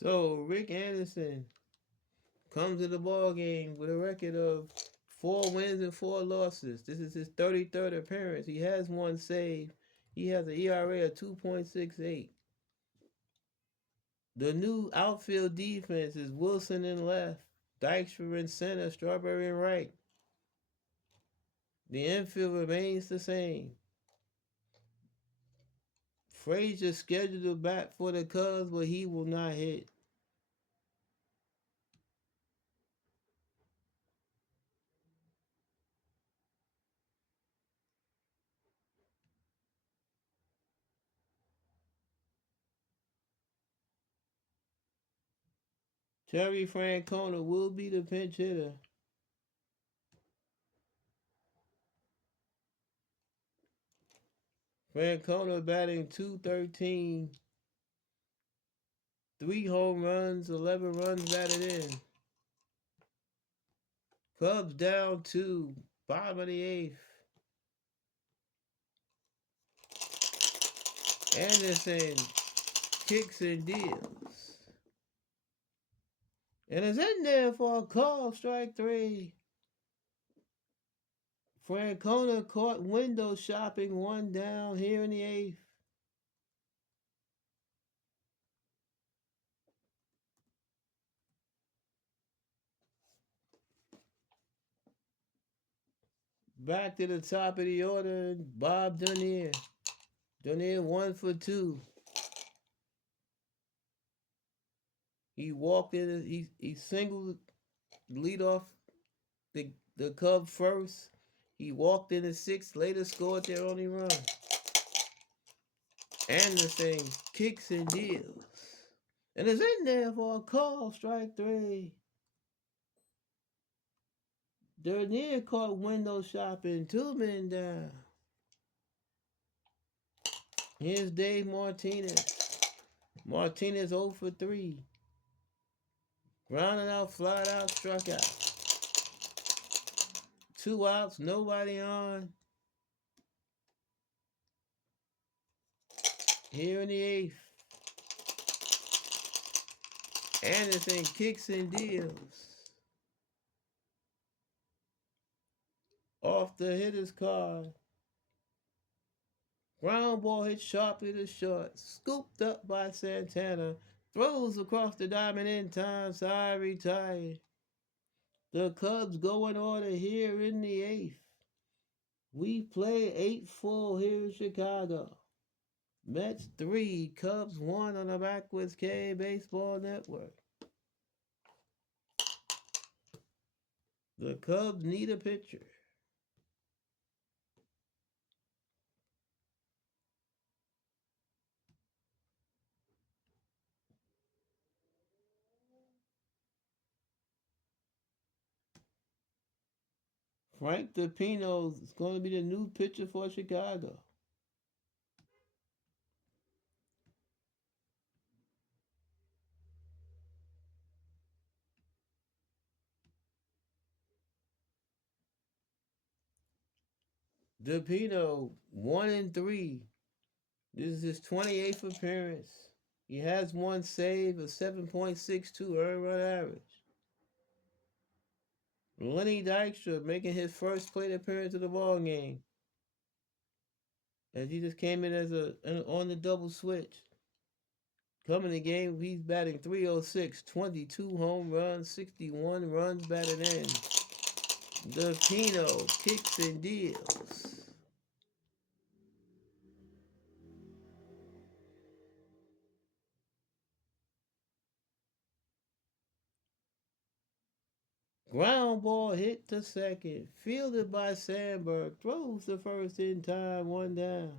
So Rick Anderson comes to the ball game with a record of 4 wins and 4 losses. This is his 33rd appearance. He has one save. He has an ERA of 2.68. The new outfield defense is Wilson in left, Dykstra in center, Strawberry in right. The infield remains the same. Frazier scheduled to bat for the Cubs, but he will not hit. Terry Francona will be the pinch hitter. Francona batting 213, 3 home runs, 11 runs batted in. Cubs down 2, bottom of the 8th. Anderson kicks and deals. And is in there for a call, strike 3. Francona caught window shopping, 1 down here in the 8th. Back to the top of the order, Bob Dunnier. Dunnier 1 for 2. He walked in, he singled lead off the Cub first. He walked in the 6th, later scored their only run. Anderson kicks and deals. And is in there for a call, strike 3. Dernier caught window shopping, 2 men down. Here's Dave Martinez. Martinez 0 for 3. Grounded out, flied out, struck out. 2 outs, nobody on. Here in the 8th. Anderson kicks and deals. Off the hitter's card. Ground ball hit sharply to short. Scooped up by Santana. Throws across the diamond in time. Side retired. The Cubs go in order here in the 8th. We play 8-4 here in Chicago. Mets 3, Cubs 1 on the Backwards K Baseball Network. The Cubs need a pitcher. Frank DePino is going to be the new pitcher for Chicago. DePino, 1-3. This is his 28th appearance. He has one save, a 7.62 earned run average. Lenny Dykstra making his first plate appearance of the ball game, as he just came in as on the double switch. Coming the game, he's batting 306, 22 home runs, 61 runs batted in. The Pino kicks and deals. Ground ball hit to second, fielded by Sandberg, throws the first in time, one down.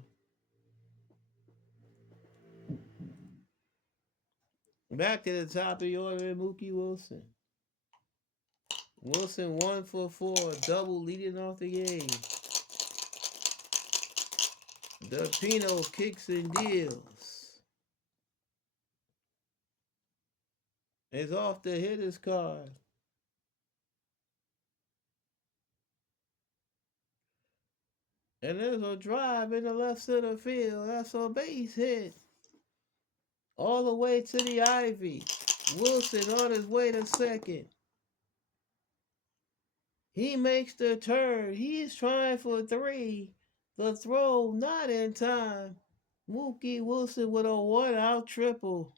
Back to the top of the order, Mookie Wilson. Wilson 1 for 4, double leading off the game. The Pino kicks and deals. Is off the hitter's card. And there's a drive in the left center field. That's a base hit. All the way to the Ivy. Wilson on his way to second. He makes the turn. He's trying for three. The throw not in time. Mookie Wilson with a 1-out triple.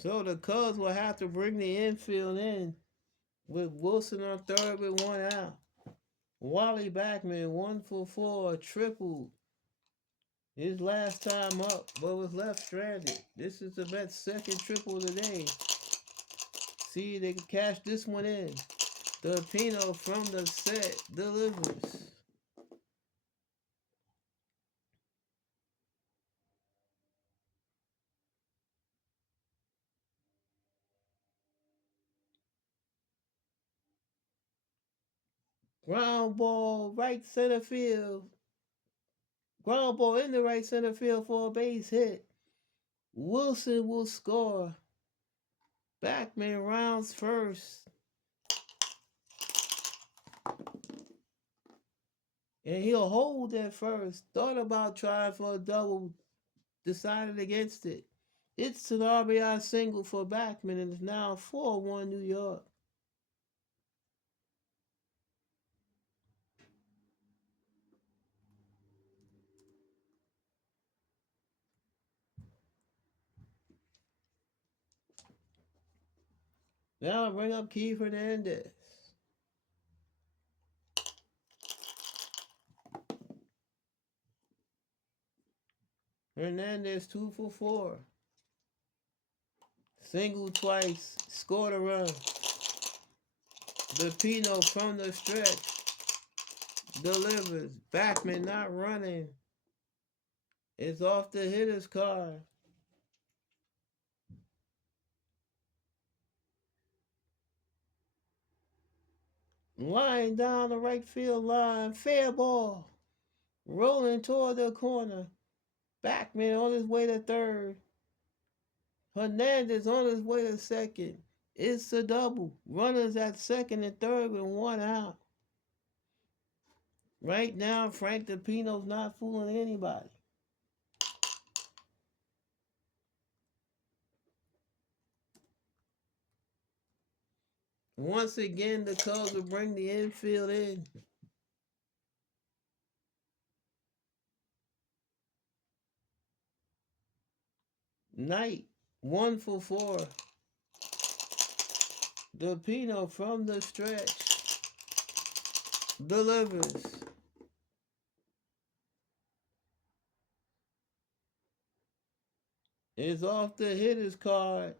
So the Cubs will have to bring the infield in with Wilson on third with 1 out. Wally Backman 1 for 4, triple. His last time up, but was left stranded. This is the Mets' second triple of the day. See if they can cash this one in. The Pino from the set delivers. Ground ball, right center field. Ground ball in the right center field for a base hit. Wilson will score. Backman rounds first. And he'll hold at first. Thought about trying for a double. Decided against it. It's an RBI single for Backman and it's now 4-1 New York. Now I bring up Keith Hernandez. Hernandez 2 for 4. Single twice, scored a run. The Pino from the stretch delivers. Backman not running. It's off the hitter's card. Lying down the right field line, fair ball. Rolling toward the corner. Backman on his way to third. Hernandez on his way to second. It's a double. Runners at second and third with 1 out. Right now, Frank DePino's not fooling anybody. Once again, the Cubs will bring the infield in. Knight, 1 for 4. DePino from the stretch delivers. It's off the hitter's card.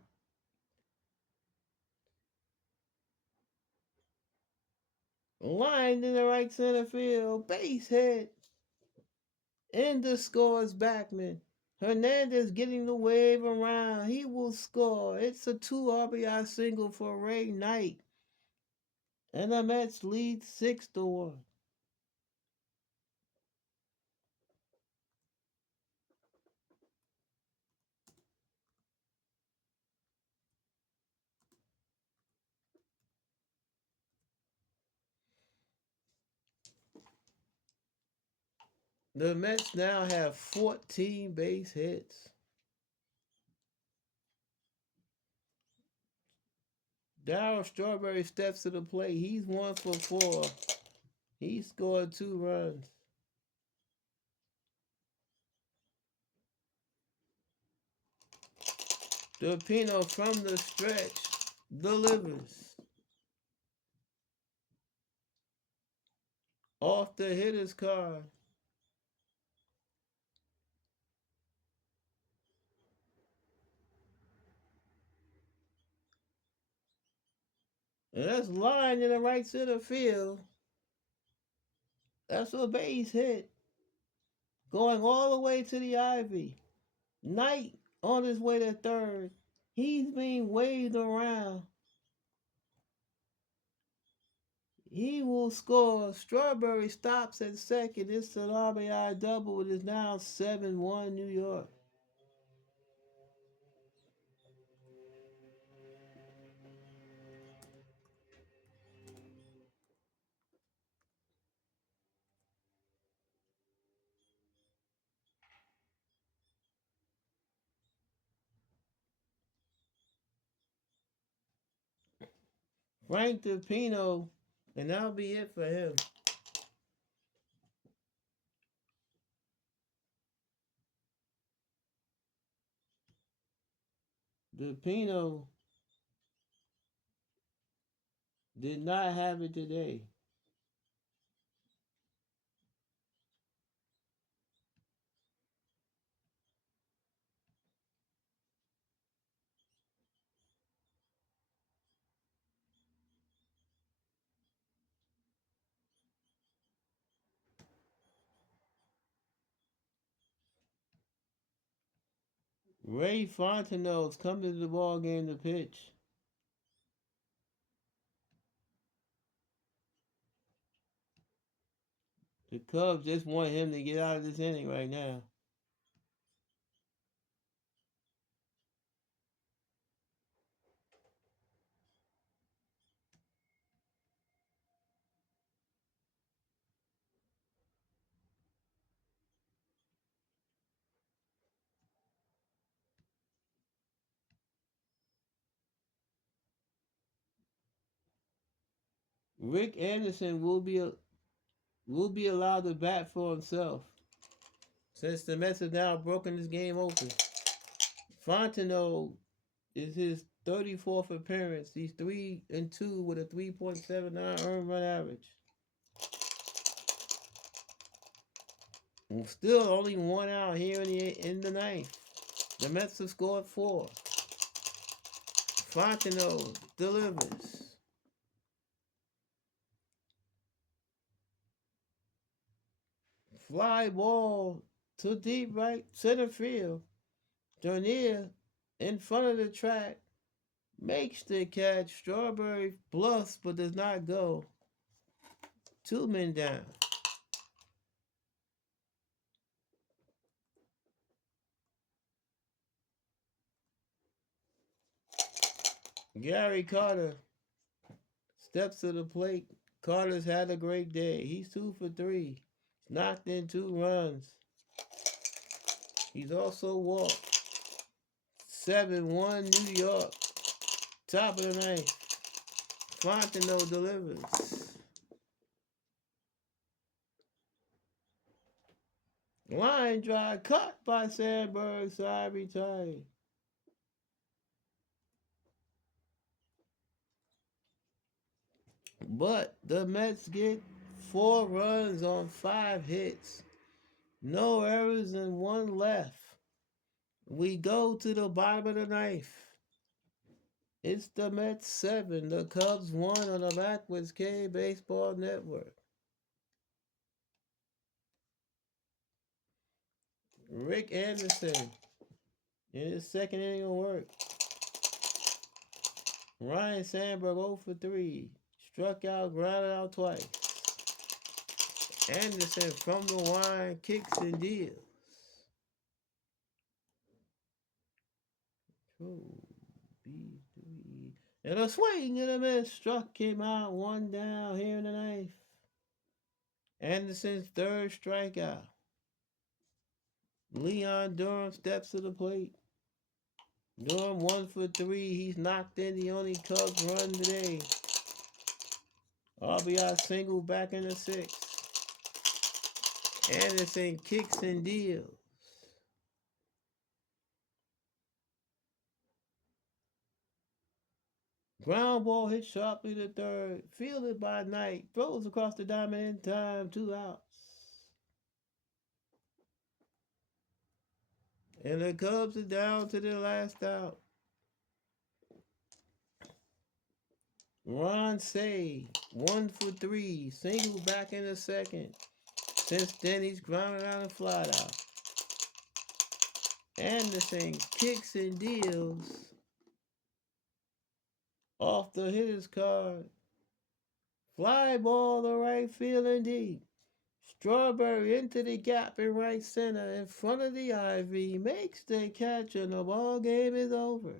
Lined in the right center field. Base hit. And the scores Backman. Hernandez getting the wave around. He will score. It's a 2 RBI single for Ray Knight. And the Mets lead 6-1. The Mets now have 14 base hits. Darryl Strawberry steps to the plate. He's 1 for 4. He scored 2 runs. DePino from the stretch delivers. Off the hitter's card. And that's lined in the right center field. That's a base hit. Going all the way to the ivy. Knight on his way to third. He's being waved around. He will score. Strawberry stops at second. It's an RBI double. It is now 7-1 New York. Frank DePino, and that'll be it for him. DePino did not have it today. Ray Fontenot's coming to the ball game to pitch. The Cubs just want him to get out of this inning right now. Rick Anderson will be allowed to bat for himself. Since the Mets have now broken this game open. Fontenot is his 34th appearance. He's 3-2 with a 3.79 earned run average. Still only 1 out here in the ninth. The Mets have scored 4. Fontenot delivers. Fly ball to deep right center field. Dernier in front of the track makes the catch. Strawberry bluffs but does not go. 2 men down. Gary Carter steps to the plate. Carter's had a great day. He's 2 for 3. He's knocked in 2 runs. He's also walked. 7-1 New York. Top of the ninth. Fontenot delivers. Line drive cut by Sandberg. Side retired. But the Mets get 4 runs on 5 hits. No errors and 1 left. We go to the bottom of the ninth. It's the Mets 7, the Cubs 1 on the Backwards K Baseball Network. Rick Anderson in his second inning of work. Ryan Sandberg 0 for 3. Struck out, grounded out twice. Anderson from the line kicks and deals. B3. And a swing and a miss. Struck him out. 1 down here in the ninth. Anderson's 3rd strikeout. Leon Durham steps to the plate. Durham 1 for 3. He's knocked in the only Cubs run today. RBI single back in the sixth. Anderson kicks and deals. Ground ball hit sharply to third. Fielded by Knight. Throws across the diamond in time. 2 outs. And the Cubs are down to their last out. Ron Say, 1 for 3. Single back in the second. Since then, he's grounded out and flied out. Anderson kicks and deals off the hitter's card. Fly ball to right field and deep. Strawberry into the gap in right center in front of the ivy. Makes the catch and the ball game is over.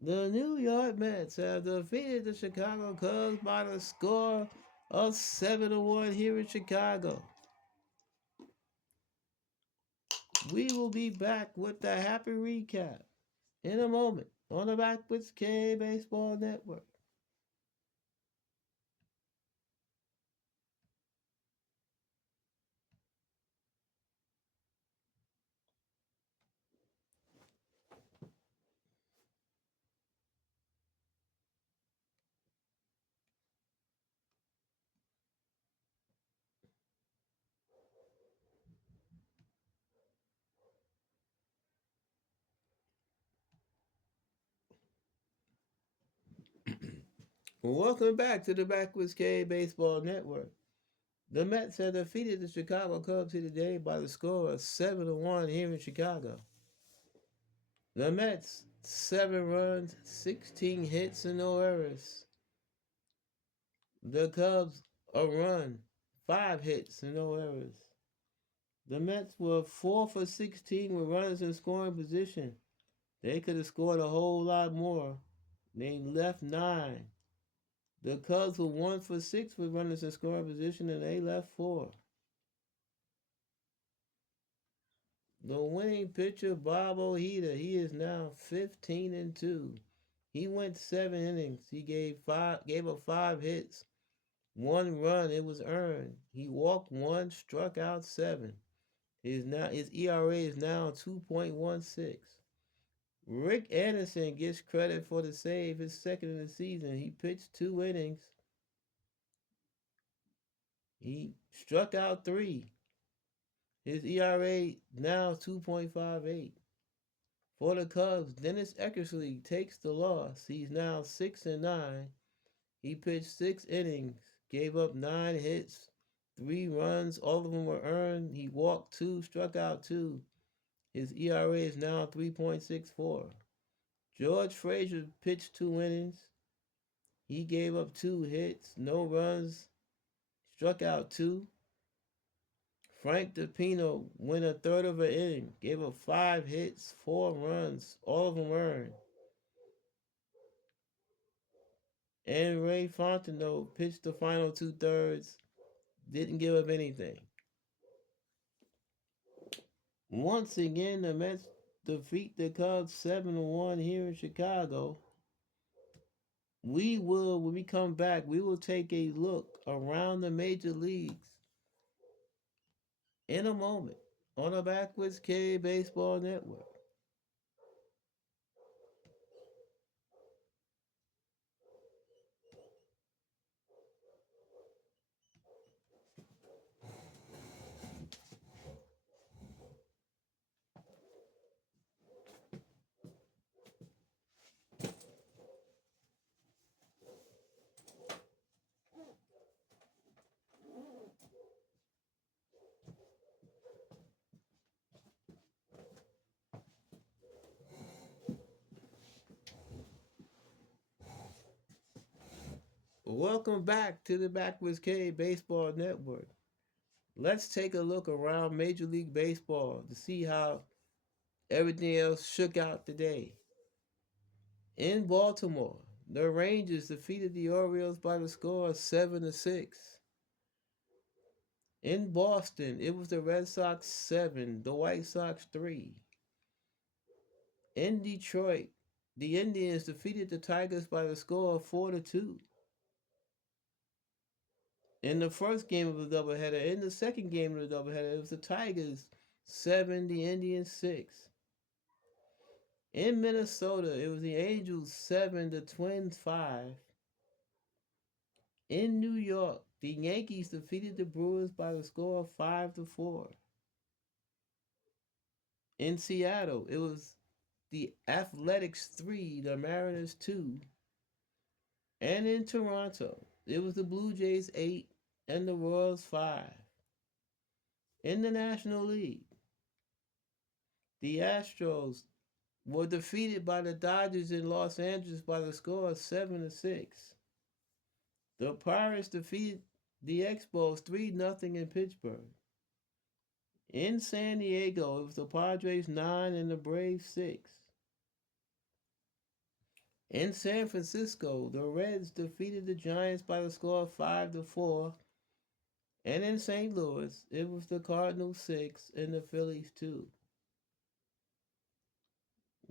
The New York Mets have defeated the Chicago Cubs by the score of 7-1 here in Chicago. We will be back with the happy recap in a moment on the Backwards K Baseball Network. Welcome back to the Backwards K Baseball Network. The Mets have defeated the Chicago Cubs here today by the score of 7-1 here in Chicago. The Mets, 7 runs, 16 hits, and no errors. The Cubs, a run, 5 hits, and no errors. The Mets were 4 for 16 with runners in scoring position. They could have scored a whole lot more. They left 9. The Cubs were 1 for 6 with runners in scoring position, and they left 4. The winning pitcher, Bob Ojeda, he is now 15-2. He went 7 innings. He gave up 5 hits, 1 run. It was earned. He walked 1, struck out 7. His ERA is now 2.16. Rick Anderson gets credit for the save, his second in the season. He pitched 2 innings. He struck out 3. His ERA now 2.58. For the Cubs, Dennis Eckersley takes the loss. He's now 6-9. He pitched 6 innings, gave up 9 hits, 3 runs. All of them were earned. He walked 2, struck out 2. His ERA is now 3.64. George Frazier pitched 2 innings. He gave up 2 hits, no runs, struck out 2. Frank DePino went a third of an inning, gave up 5 hits, 4 runs, all of them earned. And Ray Fontenot pitched the final 2/3, didn't give up anything. Once again, the Mets defeat the Cubs 7-1 here in Chicago. When we come back, we will take a look around the major leagues in a moment on the Backwards K Baseball Network. Welcome back to the Backwards K Baseball Network. Let's take a look around Major League Baseball to see how everything else shook out today. In Baltimore, the Rangers defeated the Orioles by the score of 7-6. In Boston, it was the Red Sox 7, the White Sox 3. In Detroit, the Indians defeated the Tigers by the score of 4-2. In the first game of the doubleheader, in the second game of the doubleheader, it was the Tigers 7, the Indians 6. In Minnesota, it was the Angels 7, the Twins 5. In New York, the Yankees defeated the Brewers by the score of 5-4. In Seattle, it was the Athletics 3, the Mariners 2. And in Toronto, it was the Blue Jays 8 and the Royals 5. In the National League, the Astros were defeated by the Dodgers in Los Angeles by the score of 7-6. The Pirates defeated the Expos 3-0 in Pittsburgh. In San Diego, it was the Padres 9 and the Braves 6. In San Francisco, the Reds defeated the Giants by the score of 5-4. And in St. Louis, it was the Cardinals 6 and the Phillies 2.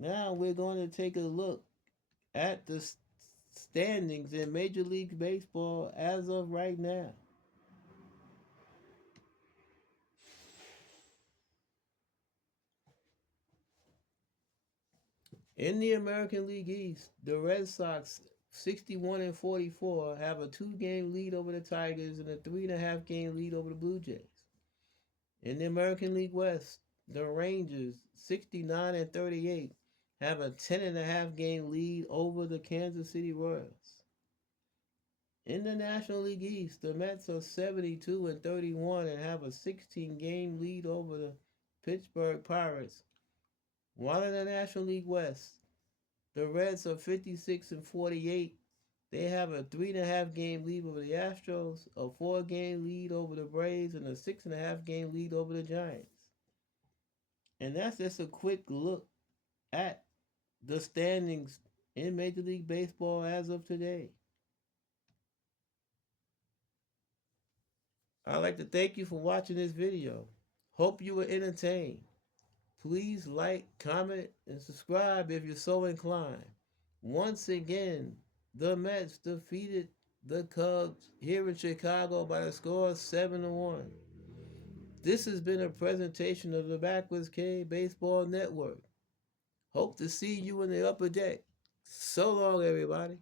Now we're going to take a look at the standings in Major League Baseball as of right now. In the American League East, the Red Sox 61-44 have a 2-game lead over the Tigers and a 3.5-game lead over the Blue Jays. In the American League West, the Rangers 69-38 have a 10.5-game lead over the Kansas City Royals. In the National League East, the Mets are 72-31 and have a 16-game lead over the Pittsburgh Pirates. While in the National League West, the Reds are 56-48. They have a 3.5-game lead over the Astros, a 4-game lead over the Braves, and a 6.5-game lead over the Giants. And that's just a quick look at the standings in Major League Baseball as of today. I'd like to thank you for watching this video. Hope you were entertained. Please like, comment, and subscribe if you're so inclined. Once again, the Mets defeated the Cubs here in Chicago by the score of 7-1. This has been a presentation of the Backwards K Baseball Network. Hope to see you in the upper deck. So long, everybody.